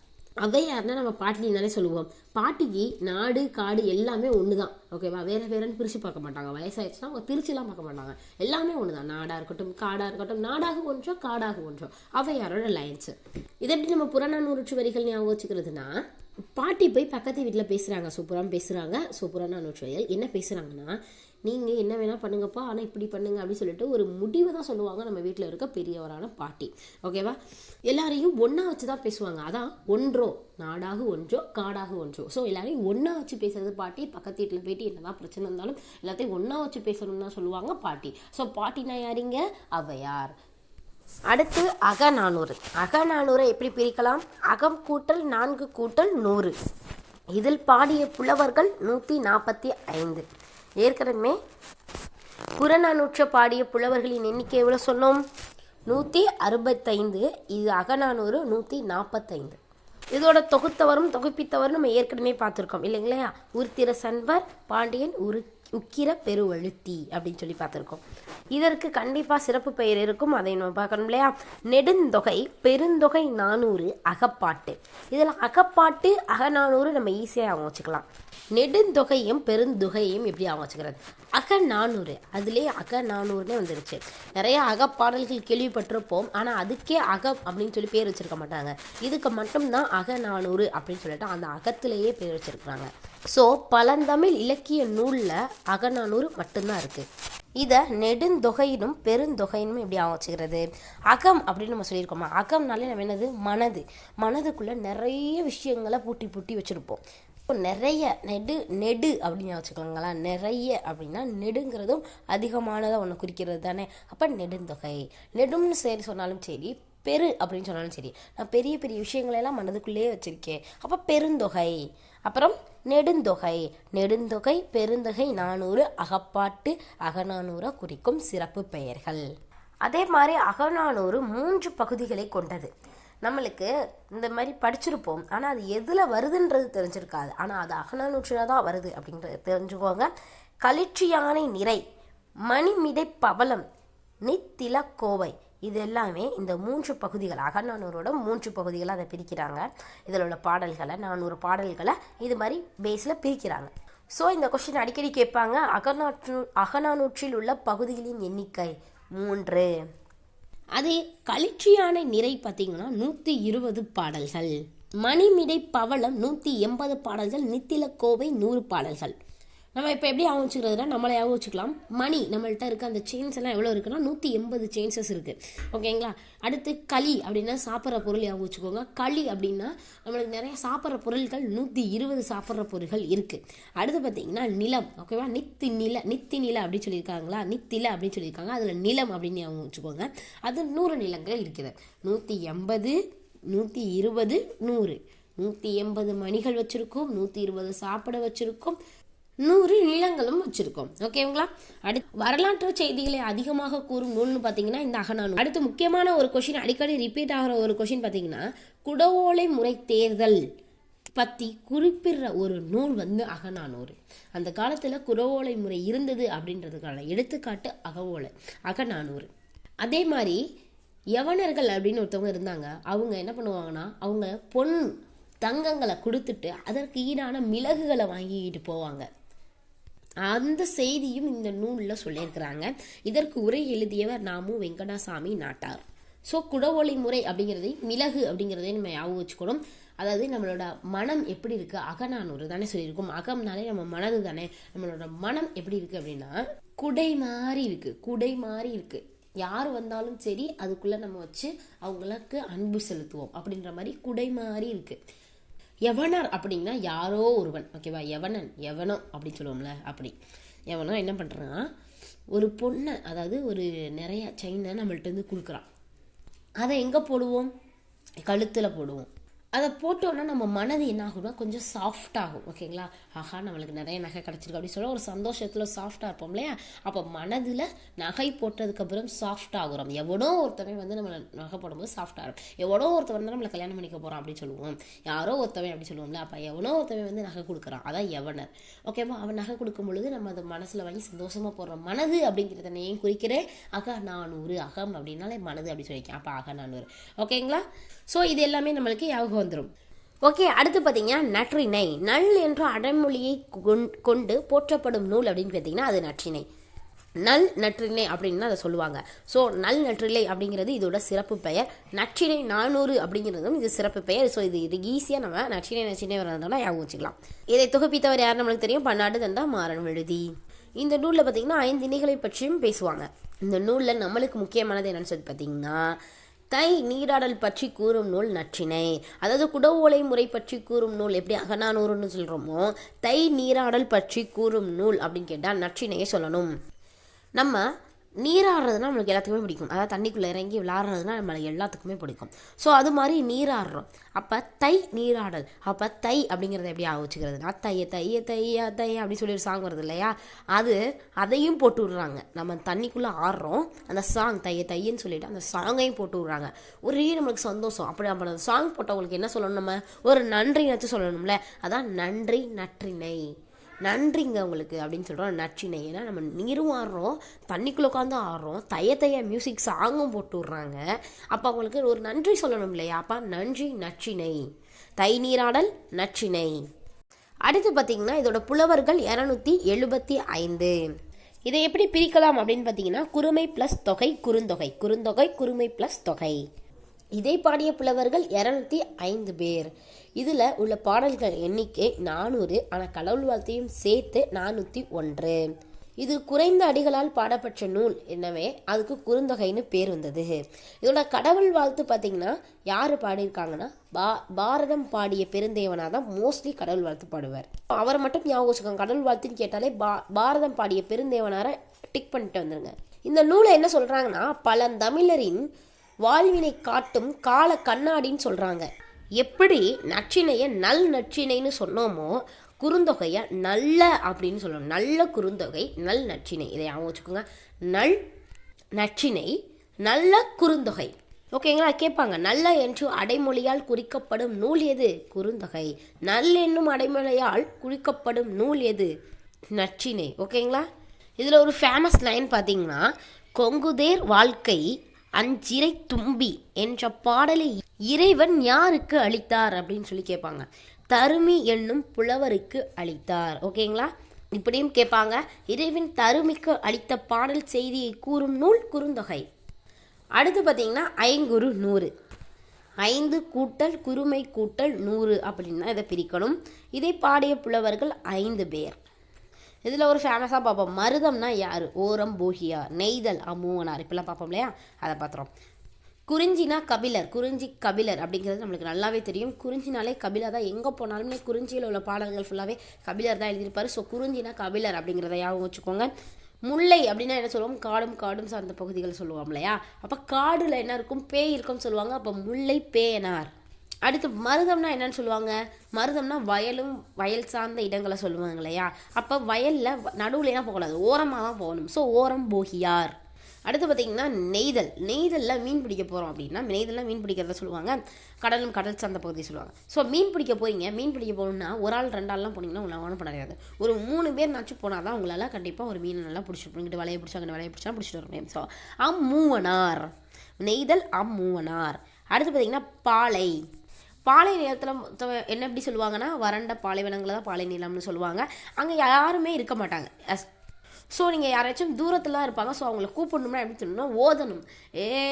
ஔவையார்னா நம்ம பாட்டினாலே சொல்லுவோம், பாட்டிக்கு நாடு காடு எல்லாமே ஒன்று தான், ஓகேவா? வேறு வேறுன்னு பிரித்து பார்க்க மாட்டாங்க. வயசாகிடுச்சுன்னா அவங்க பிரிச்சுலாம் பார்க்க மாட்டாங்க. எல்லாமே ஒன்று தான். நாடாக இருக்கட்டும் காடாக இருக்கட்டும், நாடாக ஒன்றோ காடாக ஒன்றோ. அவையாரோட லைன்ஸு. இதை எப்படி நம்ம புறநானூறு வரிகள் ஞாபகம் வச்சுக்கிறதுனா, பாட்டி போய் பக்கத்து வீட்டில் பேசுகிறாங்க, சூப்பராக பேசுகிறாங்க. புறநானூறு வரிகள் என்ன பேசுகிறாங்கன்னா, நீங்கள் என்ன வேணால் பண்ணுங்கப்பா, ஆனால் இப்படி பண்ணுங்க அப்படின்னு சொல்லிட்டு ஒரு முடிவை தான் சொல்லுவாங்க நம்ம வீட்டில் இருக்க பெரியவரான பாட்டி, ஓகேவா? எல்லாரையும் ஒன்றா வச்சு தான் பேசுவாங்க. அதான் ஒன்றோ நாடாக ஒன்றோ காடாக ஒன்றோ. ஸோ எல்லாரையும் ஒன்றா வச்சு பேசுறது பாட்டி. பக்கத்து வீட்டில் போயிட்டு என்னதான் பிரச்சனை இருந்தாலும் எல்லாத்தையும் ஒன்றா வச்சு பேசணும்னு தான் சொல்லுவாங்க பாட்டி. ஸோ பாட்டினா யாரிங்க? ஔவையார். அடுத்து அகநானூறு. அகநானூரை எப்படி பிரிக்கலாம்? அகம் கூட்டல் 4 கூட்டல் 100. இதில் பாடிய புலவர்கள் 145. ஏற்கனவே புறநானூற்றை பாடிய புலவர்களின் எண்ணிக்கை எவ்வளோ சொன்னோம்? 165. இது அகநானூறு 145. இதோட தொகுத்தவரும் தொகுப்பித்தவரும் நம்ம ஏற்கனவே பார்த்துருக்கோம் இல்லைங்களா? உருத்திர சண்பர், பாண்டியன் உக்கிர பெருவழுத்தி அப்படின்னு சொல்லி பார்த்துருக்கோம். இதற்கு கண்டிப்பாக சிறப்பு பெயர் இருக்கும், அதை நம்ம பார்க்கணும் இல்லையா? நெடுந்தொகை, பெருந்தொகை 400, அகப்பாட்டு. இதில் அகப்பாட்டு அகநானூறு நம்ம ஈஸியாக வச்சுக்கலாம். நெடுந்தொகையும் பெருந்தொகையும் எப்படி வச்சுக்கிறது? அகநானூறு, அதுலேயே அகநானூறுனே வந்துருச்சு. நிறைய அகப்பாடல்கள் கேள்விப்பட்டிருப்போம், ஆனால் அதுக்கே அகம் அப்படின்னு சொல்லி பேர் வச்சிருக்க மாட்டாங்க. இதுக்கு மட்டும்தான் அகநானூறு அப்படின்னு சொல்லிட்டு அந்த அகத்திலேயே பேர் வச்சிருக்கிறாங்க. ஸோ பழந்தமிழ் இலக்கிய நூலில் அகநானூறு மட்டும்தான் இருக்குது. இதை நெடுந்தொகையினும் பெருந்தொகையினும் எப்படி வச்சுக்கிறது? அகம் அப்படின்னு நம்ம சொல்லியிருக்கோமா? அகம்னாலே நம்ம என்னது? மனதுக்குள்ளே நிறைய விஷயங்களை பூட்டி வச்சுருப்போம். நிறைய நெடு அப்படின்னு வச்சுக்கோங்களா? நிறைய அப்படின்னா நெடுங்கிறதும் அதிகமானதாக ஒன்று குறிக்கிறது தானே. அப்போ நெடுந்தொகை. நெடும்னு சரி சொன்னாலும் சரி, பெரு அப்படின்னு சொன்னாலும் சரி, நான் பெரிய பெரிய விஷயங்களெல்லாம் மனதுக்குள்ளேயே வச்சுருக்கேன். அப்போ பெருந்தொகை. அப்புறம் நெடுந்தொகை பெருந்தொகை 400 அகப்பாட்டு அகநானூரை குறிக்கும் சிறப்பு பெயர்கள். அதே மாதிரி அகநானூறு 3 பகுதிகளை கொண்டது. நம்மளுக்கு இந்த மாதிரி படிச்சிருப்போம், ஆனால் அது எதில் வருதுன்றது தெரிஞ்சிருக்காது. ஆனால் அது அகநானூற்றில் தான் வருது அப்படின்றது தெரிஞ்சுக்கோங்க. களிற்றியானை நிறை, மணிமிடை பவளம், நித்தில கோவை, இது எல்லாமே இந்த 3 பகுதிகள், அகநானூரோட 3 பகுதிகளை அதை பிரிக்கிறாங்க. இதில் உள்ள பாடல்களை 400 பாடல்களை இது மாதிரி பேஸில் பிரிக்கிறாங்க. ஸோ இந்த கொஸ்டின் அடிக்கடி கேட்பாங்க. அகநானூற்றில் உள்ள பகுதிகளின் எண்ணிக்கை 3. அதே களிற்றியானை நிறை பார்த்தீங்கன்னா 120 பாடல்கள், மணிமிடை பவளம் 180 பாடல்கள், நித்தில கோவை 100 பாடல்கள். நம்ம இப்போ எப்படி வச்சுக்கிறதுனா, நம்மளை வச்சுக்கலாம். மணி நம்மள்கிட்ட இருக்க அந்த செயின்ஸ் எல்லாம் எவ்வளோ இருக்குன்னா 180 செயின்ஸஸ் இருக்குது, ஓகேங்களா? அடுத்து களி அப்படின்னா சாப்பிட்ற பொருள் வச்சுக்கோங்க. களி அப்படின்னா நம்மளுக்கு நிறைய சாப்பிட்ற பொருட்கள் 120 சாப்பிட்ற பொருட்கள் இருக்குது. அடுத்து பார்த்தீங்கன்னா நிலம், ஓகேவா? நித்தி நில அப்படின்னு சொல்லியிருக்காங்களா? நித்தில அப்படின்னு சொல்லியிருக்காங்க. அதில் நிலம் அப்படின்னு வச்சுக்கோங்க. அது 100 நிலங்கள் இருக்குது. 180, 120, 100. 180 மணிகள் வச்சுருக்கோம், 120 சாப்பிட வச்சுருக்கோம், 100 நிலங்களும் வச்சிருக்கோம், ஓகேங்களா? அடுத்து வரலாற்று செய்திகளை அதிகமாக கூறும் நூல்னு பார்த்தீங்கன்னா இந்த அகநானூறு. அடுத்து முக்கியமான ஒரு கொஷின், அடிக்கடி ரிப்பீட் ஆகிற ஒரு கொஷின் பார்த்தீங்கன்னா, குடவோலை முறை தேர்தல் பற்றி குறிப்பிடுற ஒரு நூல் அகநானூறு. அந்த காலத்தில் குடவோலை முறை இருந்தது அப்படின்றதுக்கான எடுத்துக்காட்டு அகநானூறு. அதே மாதிரி யவனர்கள் அப்படின்னு ஒருத்தவங்க இருந்தாங்க. அவங்க என்ன பண்ணுவாங்கன்னா, அவங்க பொன் தங்கங்களை கொடுத்துட்டு அதற்கு ஈடான மிளகுகளை வாங்கிக்கிட்டு போவாங்க. அந்த செய்தியும் இந்த நூலில் சொல்லியிருக்கிறாங்க. இதற்கு உரை எழுதியவர் நாமு வெங்கடாசாமி நாட்டார். ஸோ குடவோலை முறை அப்படிங்கிறதை, மிளகு அப்படிங்கிறதையும் நம்ம ஞாபகம் வச்சுக்கணும். அதாவது நம்மளோட மனம் எப்படி இருக்குது, அகநானூறு தானே சொல்லியிருக்கோம். அகம்னாலே நம்ம மனது தானே. நம்மளோட மனம் எப்படி இருக்குது அப்படின்னா குடை மாதிரி இருக்குது. யார் வந்தாலும் சரி அதுக்குள்ளே நம்ம வச்சு அவங்களுக்கு அன்பு செலுத்துவோம் அப்படின்ற மாதிரி குடை மாதிரி இருக்குது. யவனர் அப்படின்னா யாரோ ஒருவன், ஓகேவா? எவனோ அப்படின்னு சொல்லுவோம்ல, அப்படி எவனோ என்ன பண்ணுறான்னா ஒரு பொண்ணை, அதாவது ஒரு நிறைய செயினை நம்மள்ட்ட இருந்து கொடுக்குறான். அதை எங்கே போடுவோம்? கழுத்தில் போடுவோம். அதை போட்டோன்னா நம்ம மனது என்ன ஆகும்னா கொஞ்சம் சாஃப்ட் ஆகும், ஓகேங்களா? ஆஹா நம்மளுக்கு நிறைய நகை கிடச்சிருக்கு அப்படின்னு சொல்ல ஒரு சந்தோஷத்தில் சாஃப்டாக இருப்போம் இல்லையா? அப்போ மனதில் நகை போட்டதுக்கப்புறம் சாஃப்ட் ஆகுறோம். எவனோ ஒருத்தவன் நம்மளை நகை போடும்போது சாஃப்ட் ஆகும். எவனோ ஒருத்தவன் நம்மளை கல்யாணம் பண்ணிக்க போகிறான் அப்படின்னு சொல்லுவோம். யாரோ ஒருத்தவன் அப்படி சொல்லுவோம்ல. அப்போ எவனோ ஒருத்தவன் நகை கொடுக்குறான், அதான் யவனர், ஓகேவா? அவன் நகை கொடுக்கும் பொழுது நம்ம அதை மனசில் வாங்கி சந்தோஷமாக போடுறோம். மனது அப்படிங்கிறத ஏன் குறிக்கிறேன்? அகநானூறு. அகம் அப்படின்னாலே மனது அப்படி சொல்லியிருக்கேன். அப்போ அகநானூறு, ஓகேங்களா? ஸோ இது எல்லாமே நம்மளுக்கு ஞாபகம் வந்துடும். ஓகே, அடுத்து பார்த்தீங்கன்னா நற்றிணை. நல் என்ற அடைமொழியை கொண்டு போற்றப்படும் நூல் அப்படின்னு பார்த்தீங்கன்னா அது நற்றிணை. நல் நற்றிணை அப்படின்னு அதை சொல்லுவாங்க. ஸோ நல் நற்றிணை அப்படிங்கிறது இதோட சிறப்பு பெயர். நற்றிணை 400 அப்படிங்கிறதும் இது சிறப்பு பெயர். ஸோ இது ஈஸியாக நம்ம நற்றிணை வரதுனால ஞாபகம் வச்சுக்கலாம். இதை தொகுப்பித்தவர் யார் நம்மளுக்கு தெரியும், பன்னாட்டு தண்டா மாறன் விழுதி. இந்த நூலில் பார்த்தீங்கன்னா 5 திணைகளை பற்றியும் பேசுவாங்க. இந்த நூலில் நம்மளுக்கு முக்கியமானது என்னன்னு சொல்லி பார்த்தீங்கன்னா தை நீராடல் பற்றி கூறும் நூல் நற்றிணை. அதாவது குடவோலை முறை பற்றி கூறும் நூல் எப்படி அகநானூறுன்னு சொல்கிறோமோ, தை நீராடல் பற்றி கூறும் நூல் அப்படின்னு கேட்டால் நற்றிணையை சொல்லணும். நம்ம நீராடுறதுனா நம்மளுக்கு எல்லாத்துக்குமே பிடிக்கும். அதாவது தண்ணிக்குள்ளே இறங்கி விளாட்றதுனா நம்மளுக்கு எல்லாத்துக்குமே பிடிக்கும். ஸோ அது மாதிரி நீராடுறோம். அப்போ தை நீராடல். அப்போ தை அப்படிங்கிறத எப்படி ஆவச்சுக்கிறதுனா தைய தைய தையா தைய அப்படி சொல்லி ஒரு சாங் வருது இல்லையா, அதையும் போட்டு விட்றாங்க. நம்ம தண்ணிக்குள்ளே ஆடுறோம், அந்த சாங் தைய தையன்னு சொல்லிட்டு அந்த சாங்கையும் போட்டு விட்றாங்க. ஒரே நம்மளுக்கு சந்தோஷம். அப்படி நம்ம அந்த சாங் போட்டவங்களுக்கு என்ன சொல்லணும், நம்ம ஒரு நன்றி நச்சு சொல்லணும்ல, அதான் நன்றி நற்றிணை. நன்றிங்க உங்களுக்கு அப்படின்னு சொல்கிறோம் நற்றிணை. ஏன்னா நம்ம நீரும் ஆடுறோம், தண்ணிக்குள்ளே உட்காந்து ஆடுறோம், தைய மியூசிக் சாங்கும் போட்டு விட்றாங்க. அப்போ அவங்களுக்கு ஒரு நன்றி சொல்லணும் இல்லையா, அப்போ நன்றி நற்றிணை. தை நீராடல் நற்றிணை. அடுத்து பார்த்திங்கன்னா இதோட புலவர்கள் 275. இதை எப்படி பிரிக்கலாம் அப்படின்னு பார்த்தீங்கன்னா குறுமை ப்ளஸ் தொகை குறுந்தொகை, குறுந்தொகை குறுமை ப்ளஸ் தொகை. இதை பாடிய புலவர்கள் 205 பேர். இதில் உள்ள பாடல்கள் எண்ணிக்கை 400, ஆனால் கடவுள் வாழ்த்தையும் சேர்த்து 401. இது குறைந்த அடிகளால் பாடப்பட்ட நூல், எனவே அதுக்கு குறுந்தொகைன்னு பேர் வந்தது. இதோட கடவுள் வாழ்த்து பார்த்தீங்கன்னா யார் பாடியிருக்காங்கன்னா பாரதம் பாடிய பெருந்தேவனாக தான் மோஸ்ட்லி கடவுள் வாழ்த்து பாடுவார். அவரை மட்டும் ஞாபகம் வச்சுக்கோங்க. கடவுள் வாழ்த்துன்னு கேட்டாலே பாரதம் பாடிய பெருந்தேவனாரை டிக் பண்ணிட்டு வந்துருங்க. இந்த நூலை என்ன சொல்கிறாங்கன்னா பழந்தமிழரின் வாழ்வினை காட்டும் கால கண்ணாடின்னு சொல்கிறாங்க. எப்படி நற்றிணையை நல் நற்றிணைன்னு சொன்னோமோ குறுந்தொகையை நல்ல அப்படின்னு சொல்லணும். நல்ல குறுந்தொகை நல் நற்றிணை. இதை ஞாபகம் வச்சுக்கோங்க. நல் நற்றிணை நல்ல குறுந்தொகை. ஓகேங்களா, கேட்பாங்க. நல்ல என்று அடைமொழியால் குறிக்கப்படும் நூல் எது, குறுந்தொகை. நல் என்னும் அடைமொழியால் குறிக்கப்படும் நூல் எது, நற்றிணை. ஓகேங்களா. இதில் ஒரு ஃபேமஸ் லைன் பார்த்தீங்கன்னா கொங்குதேர் வாழ்க்கை அஞ்சிறை தும்பி என்ற பாடலை இறைவன் யாருக்கு அளித்தார் அப்படின்னு சொல்லி கேட்பாங்க. தருமி என்னும் புலவருக்கு அளித்தார். ஓகேங்களா, இப்படியும் கேட்பாங்க. இறைவன் தருமிக்கு அளித்த பாடல் செய்தியை கூறும் நூல் குறுந்தொகை. அடுத்து பார்த்தீங்கன்னா 5 100. 5 கூட்டல் குறுமை கூட்டல் 100 அப்படின்னா இதை பிரிக்கணும். இதை பாடிய புலவர்கள் 5 பேர். இதில் ஒரு ஃபேமஸாக பார்ப்போம். மருதம்னா யார், ஓரம் போகியார். நெய்தல் அம்மூவனார். இப்பெல்லாம் பார்ப்போம் இல்லையா, அதை பார்த்துறோம். குறிஞ்சினா கபிலர். குறிஞ்சி கபிலர் அப்படிங்கிறது நம்மளுக்கு நல்லாவே தெரியும். குறிஞ்சினாலே கபிலர் தான். எங்கே போனாலுமே குறிஞ்சியில் உள்ள பாடல்கள் ஃபுல்லாகவே கபிலர் தான் எழுதியிருப்பார். ஸோ குறிஞ்சினா கபிலர் அப்படிங்கிறத ஞாபகம் வச்சுக்கோங்க. முல்லை அப்படின்னா என்ன சொல்லுவோம், காடும் சார்ந்த பகுதிகள் சொல்லுவோம் இல்லையா. அப்போ காடில் என்ன இருக்கும், பேய் இருக்கும்னு சொல்லுவாங்க. அப்போ முல்லை பேயனார். அடுத்து மருதம்னா என்னன்னு சொல்லுவாங்க, மருதம்னா வயல் சார்ந்த இடங்களை சொல்லுவாங்க இல்லையா. அப்போ வயலில் நடுவுலாம் போகக்கூடாது, ஓரமாக தான் போகணும். ஸோ ஓரம் போகியார். அடுத்து பார்த்திங்கன்னா நெய்தலில் மீன் பிடிக்க போகிறோம் அப்படின்னா நெய்தலில் மீன் பிடிக்கிறத சொல்லுவாங்க. கடல் சார்ந்த பகுதியை சொல்லுவாங்க. ஸோ மீன் பிடிக்க போகணுன்னா ஒரு ஆள் 2 ஆள்லாம் போனீங்கன்னா உங்களை ஒன்றும் பண்ண முடியாது. ஒரு 3 பேர் நாச்சும் போனால் தான் உங்களால் கண்டிப்பாக ஒரு மீனை நல்லா பிடிச்சிட்டு இங்கிட்டு வலையை பிடிச்சா பிடிச்சிட்டு வர முடியும். ஸோ அம்மூவனார். நெய்தல் அம்மூவனார். அடுத்து பார்த்திங்கன்னா பாலை நிலத்தில் என்ன எப்படி சொல்லுவாங்கன்னா வறண்ட பாலைவனங்களை தான் பாலை நிலம்னு சொல்லுவாங்க. அங்கே யாருமே இருக்க மாட்டாங்க. ஸோ நீங்கள் யாராச்சும் தூரத்தில் தான் இருப்பாங்க. ஸோ அவங்கள கூப்பிடணும்னா எப்படி சொல்லணும்னா ஓதணும்,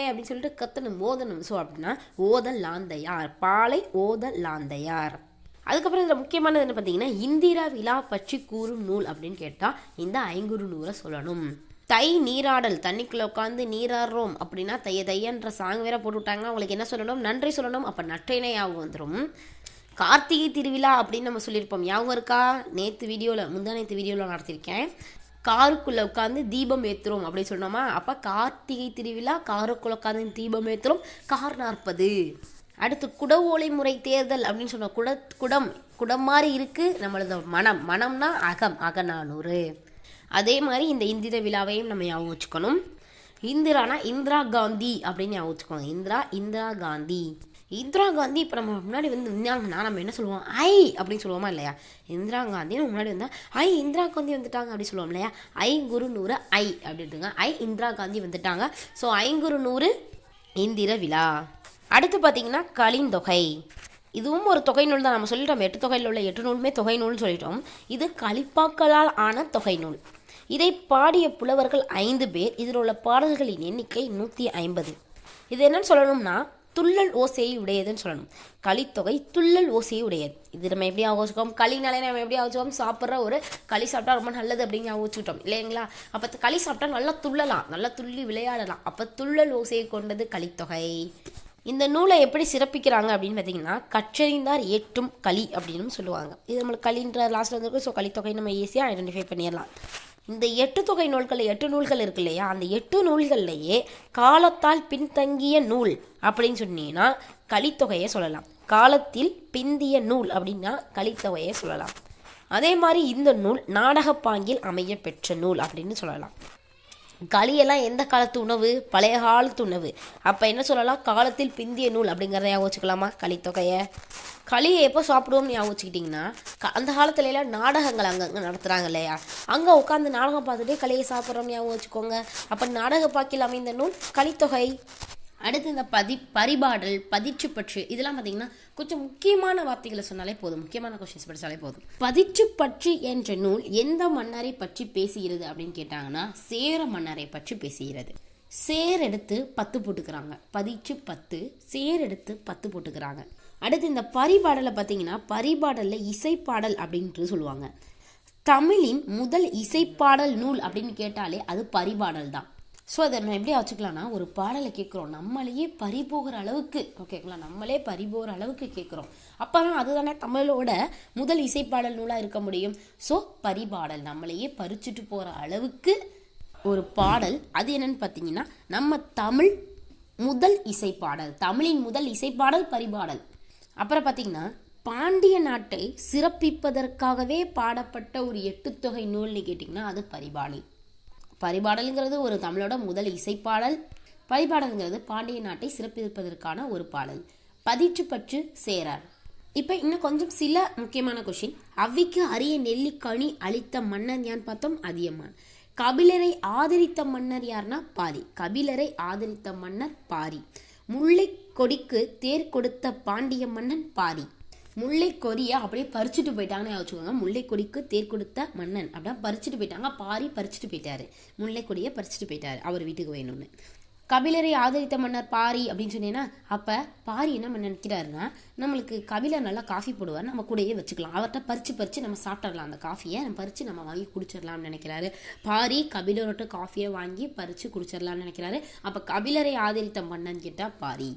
அப்படின்னு சொல்லிட்டு கத்தணும், ஓதணும். ஸோ அப்படின்னா ஓதல் லாந்தையார். பாலை ஓதல் லாந்தையார். அதுக்கப்புறம் இதில் முக்கியமானது என்ன பார்த்தீங்கன்னா இந்திரா விழா பற்றி கூறும் நூல் அப்படின்னு கேட்டால் இந்த 5 100 சொல்லணும். தை நீராடல், தண்ணிக்குள்ளே உட்காந்து நீராடுறோம் அப்படின்னா தையன்ற சாங் வேற போட்டு விட்டாங்கன்னா அவங்களுக்கு என்ன சொல்லணும், நன்றி சொல்லணும். அப்போ நற்றிணை ஞாபகம் வந்துடும். கார்த்திகை திருவிழா அப்படின்னு நம்ம சொல்லியிருப்போம், ஞாபகம் இருக்கா. முந்தானேத்து வீடியோவில் நடத்தியிருக்கேன். காருக்குள்ளே உட்காந்து தீபம் ஏற்றுறோம் அப்படின்னு சொன்னோமா. அப்போ கார்த்திகை திருவிழா, காருக்குள்ளே உட்காந்து தீபம் ஏற்றுறோம், கார் 40. அடுத்து குடவோலை முறை தேர்தல் அப்படின்னு சொன்னோம். குடம் மாதிரி இருக்குது நம்மளது மனம்னா அகநானூறு. அதே மாதிரி இந்த இந்திர விழாவையும் நம்ம ஞாபகம் வச்சுக்கணும். இந்திரானா இந்திரா காந்தி அப்படின்னு ஞாபகம் வச்சுக்கோங்க. இந்திரா காந்தி. இப்போ நம்ம முன்னாடி நின்னாங்கன்னா நம்ம என்ன சொல்லுவோம், அப்படின்னு சொல்லுவோமா இல்லையா. இந்திரா காந்தி முன்னாடி வந்தால் இந்திரா காந்தி வந்துட்டாங்க அப்படின்னு சொல்லுவோம் இல்லையா. 5 100 அப்படின்ட்டுங்க. இந்திரா காந்தி வந்துட்டாங்க. ஸோ 5 100 இந்திர விழா. அடுத்து பார்த்தீங்கன்னா கலிந்தொகை. இதுவும் ஒரு தொகை நூல் தான். நம்ம சொல்லிட்டோம் 8 தொகையில் உள்ள 8 நூலுமே தொகை நூல்னு சொல்லிட்டோம். இது களிப்பாக்களால் ஆன தொகை நூல். இதை பாடிய புலவர்கள் 5 பேர். இதில் உள்ள பாடல்களின் எண்ணிக்கை 150. இது என்னன்னு சொல்லணும்னா துள்ளல் ஓசையை உடையதுன்னு சொல்லணும். களித்தொகை துள்ளல் ஓசையை உடையது. இது நம்ம எப்படி ஆவோச்சுக்கோம், களினாலே நம்ம எப்படி ஆவோச்சுக்கோம், சாப்பிட்ற ஒரு களி சாப்பிட்டா ரொம்ப நல்லது அப்படின்னு ஆவோச்சுக்கிட்டோம் இல்லைங்களா. அப்போ களி சாப்பிட்டா நல்லா துள்ளலாம், நல்லா துள்ளி விளையாடலாம். அப்போ துள்ளல் ஓசையை கொண்டது களித்தொகை. இந்த நூலை எப்படி சிறப்பிக்கிறாங்க அப்படின்னு பார்த்தீங்கன்னா கற்றறிந்தார் ஏற்றும் களி அப்படின்னு சொல்லுவாங்க. இது நம்மளுக்கு களின்ற லாஸ்ட்டில் வந்துருக்கு. ஸோ களித்தொகை நம்ம ஈஸியாக ஐடென்டிஃபை பண்ணிடலாம். இந்த 8 தொகை நூல்கள் 8 நூல்கள் இருக்கு இல்லையா, அந்த 8 நூல்கள்லையே காலத்தால் பின்தங்கிய நூல் அப்படின்னு சொன்னீங்கன்னா களித்தொகையை சொல்லலாம். காலத்தில் பிந்திய நூல் அப்படின்னா களித்தொகையை சொல்லலாம். அதே மாதிரி இந்த நூல் நாடகப்பாங்கில் அமைய பெற்ற நூல் அப்படின்னு சொல்லலாம். களியெல்லாம் எந்த காலத்து உணவு, பழைய காலத்து உணவு. அப்போ என்ன சொல்லலாம், காலத்தில் பிந்திய நூல் அப்படிங்கிறத ஞாபகம் வச்சுக்கலாமா களித்தொகையை. களியை எப்போ சாப்பிடுவோம்னு ஞாபகம் வச்சுக்கிட்டிங்கன்னா அந்த காலத்துலலாம் நாடகங்கள் அங்கங்கே நடத்துகிறாங்க இல்லையா, அங்கே உட்காந்து நாடகம் பார்த்துட்டு களியை சாப்பிட்றோம்னு ஞாபகம் வச்சுக்கோங்க. அப்போ நாடகப்பாக்கில் அமைந்த நூல் களித்தொகை. அடுத்து இந்த பரிபாடல், பதிற்று பற்று, இதெல்லாம் பார்த்தீங்கன்னா கொஞ்சம் முக்கியமான வார்த்தைகளை சொன்னாலே போதும், முக்கியமான கொஸ்டின்ஸ் படித்தாலே போதும். பதிற்று பற்று என்ற நூல் எந்த மன்னரை பற்றி பேசுகிறது அப்படின்னு கேட்டாங்கன்னா சேர மன்னரை பற்றி பேசுகிறது. சேர் எடுத்து 10 போட்டுக்கிறாங்க. பதிற்று 10, சேர் எடுத்து 10 போட்டுக்கிறாங்க. அடுத்து இந்த பரிபாடலை பார்த்தீங்கன்னா பரிபாடலில் இசைப்பாடல் அப்படின்ட்டு சொல்லுவாங்க. தமிழின் முதல் இசைப்பாடல் நூல் அப்படின்னு கேட்டாலே அது பரிபாடல் தான். ஸோ அதை நம்ம எப்படி வச்சுக்கலாம்னா ஒரு பாடலை கேட்குறோம், நம்மளையே பறிபோகிற அளவுக்கு ஓகேங்களா, நம்மளே பறிபோகிற அளவுக்கு கேட்குறோம். அப்போ தான் அதுதானே தமிழோட முதல் இசைப்பாடல் நூலாக இருக்க முடியும். ஸோ பரிபாடல் நம்மளையே பறிச்சுட்டு போகிற அளவுக்கு ஒரு பாடல். அது என்னன்னு பார்த்தீங்கன்னா நம்ம தமிழ் முதல் இசைப்பாடல், தமிழின் முதல் இசைப்பாடல் பரிபாடல். அப்புறம் பார்த்தீங்கன்னா பாண்டிய நாட்டை சிறப்பிப்பதற்காகவே பாடப்பட்ட ஒரு 8 தொகை நூல்னு கேட்டிங்கன்னா அது பரிபாடல். பரிபாடலுங்கிறது ஒரு தமிழோட முதல் இசைப்பாடல். பரிபாடலுங்கிறது பாண்டிய நாட்டை சிறப்பிப்பதற்கான ஒரு பாடல். பதிற்று பற்று சேரார். இப்போ இன்னும் கொஞ்சம் சில முக்கியமான கொஷின். அவ்விக்கு அரிய நெல்லிக்கனி அளித்த மன்னர் யான்னு பார்த்தோம், அதியமான். கபிலரை ஆதரித்த மன்னர் யார்னா பாரி. கபிலரை ஆதரித்த மன்னர் பாரி. முல்லை கொடிக்கு தேர் கொடுத்த பாண்டிய மன்னன் பாரி. முல்லை கொடியை அப்படியே பறிச்சுட்டு போயிட்டாங்கன்னு வச்சுக்கோங்க. முல்லை கொடிக்கு தேர் கொடுத்த மன்னன் அப்படின்னா பறிச்சுட்டு போயிட்டாங்க. பாரி பறிச்சுட்டு போயிட்டாரு, முல்லை கொடியை பறிச்சுட்டு போயிட்டாரு அவர் வீட்டுக்கு வேணும்னு. கபிலரை ஆதரித்த மன்னர் பாரி அப்படின்னு சொன்னீங்கன்னா அப்போ பாரி என்ன நினைக்கிறாருன்னா நம்மளுக்கு கபிலர் நல்லா காஃபி போடுவார், நம்ம கூடயே வச்சுக்கலாம், அவர்கிட்ட பறித்து நம்ம சாப்பிட்றலாம், அந்த காஃபியை நம்ம பறித்து நம்ம வாங்கி குடிச்சிடலாம்னு நினைக்கிறாரு. பாரி கபிலரோட்ட காஃபியை வாங்கி பறித்து குடிச்சிடலாம்னு நினைக்கிறாரு. அப்போ கபிலரை ஆதரித்த மன்னன் கேட்டால் பாரி.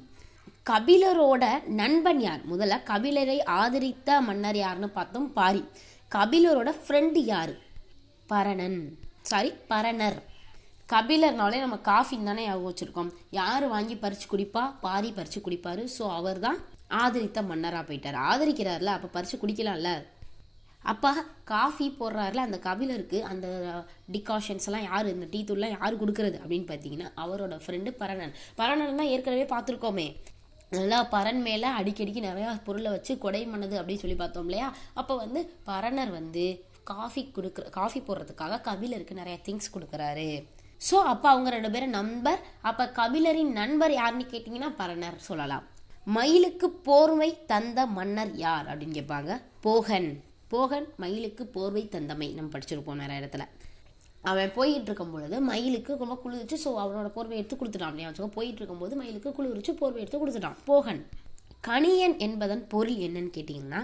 கபிலரோட நண்பன் யார்? முதல்ல கபிலரை ஆதரித்த மன்னர் யாருன்னு பார்த்தோம், பாரி. கபிலரோட ஃப்ரெண்டு யாரு? பரணர். கபிலர்னாலே நம்ம காஃபின்னு தானே வச்சிருக்கோம். யார் வாங்கி பறிச்சு குடிப்பா? பாரி பறிச்சு குடிப்பாரு. ஸோ அவர் தான் ஆதரித்த மன்னராக போயிட்டார். ஆதரிக்கிறார்ல, அப்போ பறிச்சு குடிக்கலாம்ல. அப்போ காஃபி போடுறாருல அந்த கபிலருக்கு அந்த டிகாஷன்ஸ் எல்லாம் யார், இந்த டீ தூள்லாம் யார் கொடுக்குறது அப்படின்னு பார்த்தீங்கன்னா அவரோட ஃப்ரெண்டு பரணன். பரணன் தான் ஏற்கனவே பார்த்துருக்கோமே, நல்லா பரன் மேலே அடிக்கடிக்கு நிறையா பொருளை வச்சு கொடை மன்னது அப்படின்னு சொல்லி பார்த்தோம் இல்லையா. அப்போ பரணர் காஃபி போடுறதுக்காக கபிலருக்கு நிறைய திங்ஸ் கொடுக்குறாரு. ஸோ அப்போ அவங்க 2 பேரும் நண்பர். அப்போ கபிலரின் நண்பர் யாருன்னு கேட்டிங்கன்னா பரணர் சொல்லலாம். மயிலுக்கு போர்வை தந்த மன்னர் யார் அப்படின்னு கேட்பாங்க, போகன் மயிலுக்கு போர்வை தந்தமை நம்ம படிச்சிருப்போம் நிறைய இடத்துல. அவன் போயிட்டு இருக்கும் பொழுது மயிலுக்கு ரொம்ப குளிர்ச்சு. ஸோ அவனோட போர்வை எடுத்து கொடுத்துட்டான். போயிட்டு இருக்கும்போது மயிலுக்கு குளிர்ச்சு போர்வை எடுத்து கொடுத்துட்டான் போகன். கணியன் என்பதன் பொருள் என்னன்னு கேட்டிங்கன்னா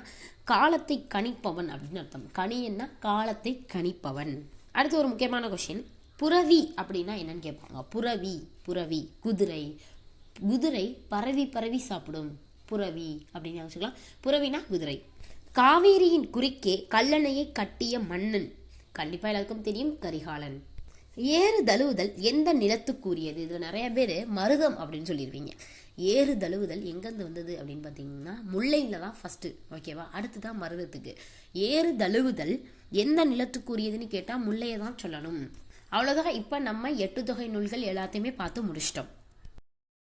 காலத்தை கணிப்பவன் அப்படின்னு அர்த்தம். கணியன்னா காலத்தை கணிப்பவன். அடுத்து ஒரு முக்கியமான கொஸ்டின், புரவி அப்படின்னா என்னன்னு கேட்பாங்க. புரவி குதிரை பரவி சாப்பிடும், புரவி அப்படின்னு வச்சுக்கலாம். புரவினா குதிரை. காவேரியின் குறுக்கே கல்லணையை கட்டிய மன்னன் கண்டிப்பாக எல்லாருக்கும் தெரியும், கரிகாலன். ஏறு தழுவுதல் எந்த நிலத்துக்குரியது? இதில் நிறைய பேர் மருதம் அப்படின்னு சொல்லிடுவீங்க. ஏறு தழுவுதல் எங்கேருந்து வந்தது அப்படின்னு பார்த்தீங்கன்னா முல்லையில் தான் ஃபஸ்ட்டு, ஓகேவா, அடுத்து தான் மருதத்துக்கு. ஏறு தழுவுதல் எந்த நிலத்துக்குரியதுன்னு கேட்டால் முல்லையை தான் சொல்லணும். அவ்வளோதான். இப்போ நம்ம 8 தொகை நூல்கள் எல்லாத்தையுமே பார்த்து முடிச்சிட்டோம்.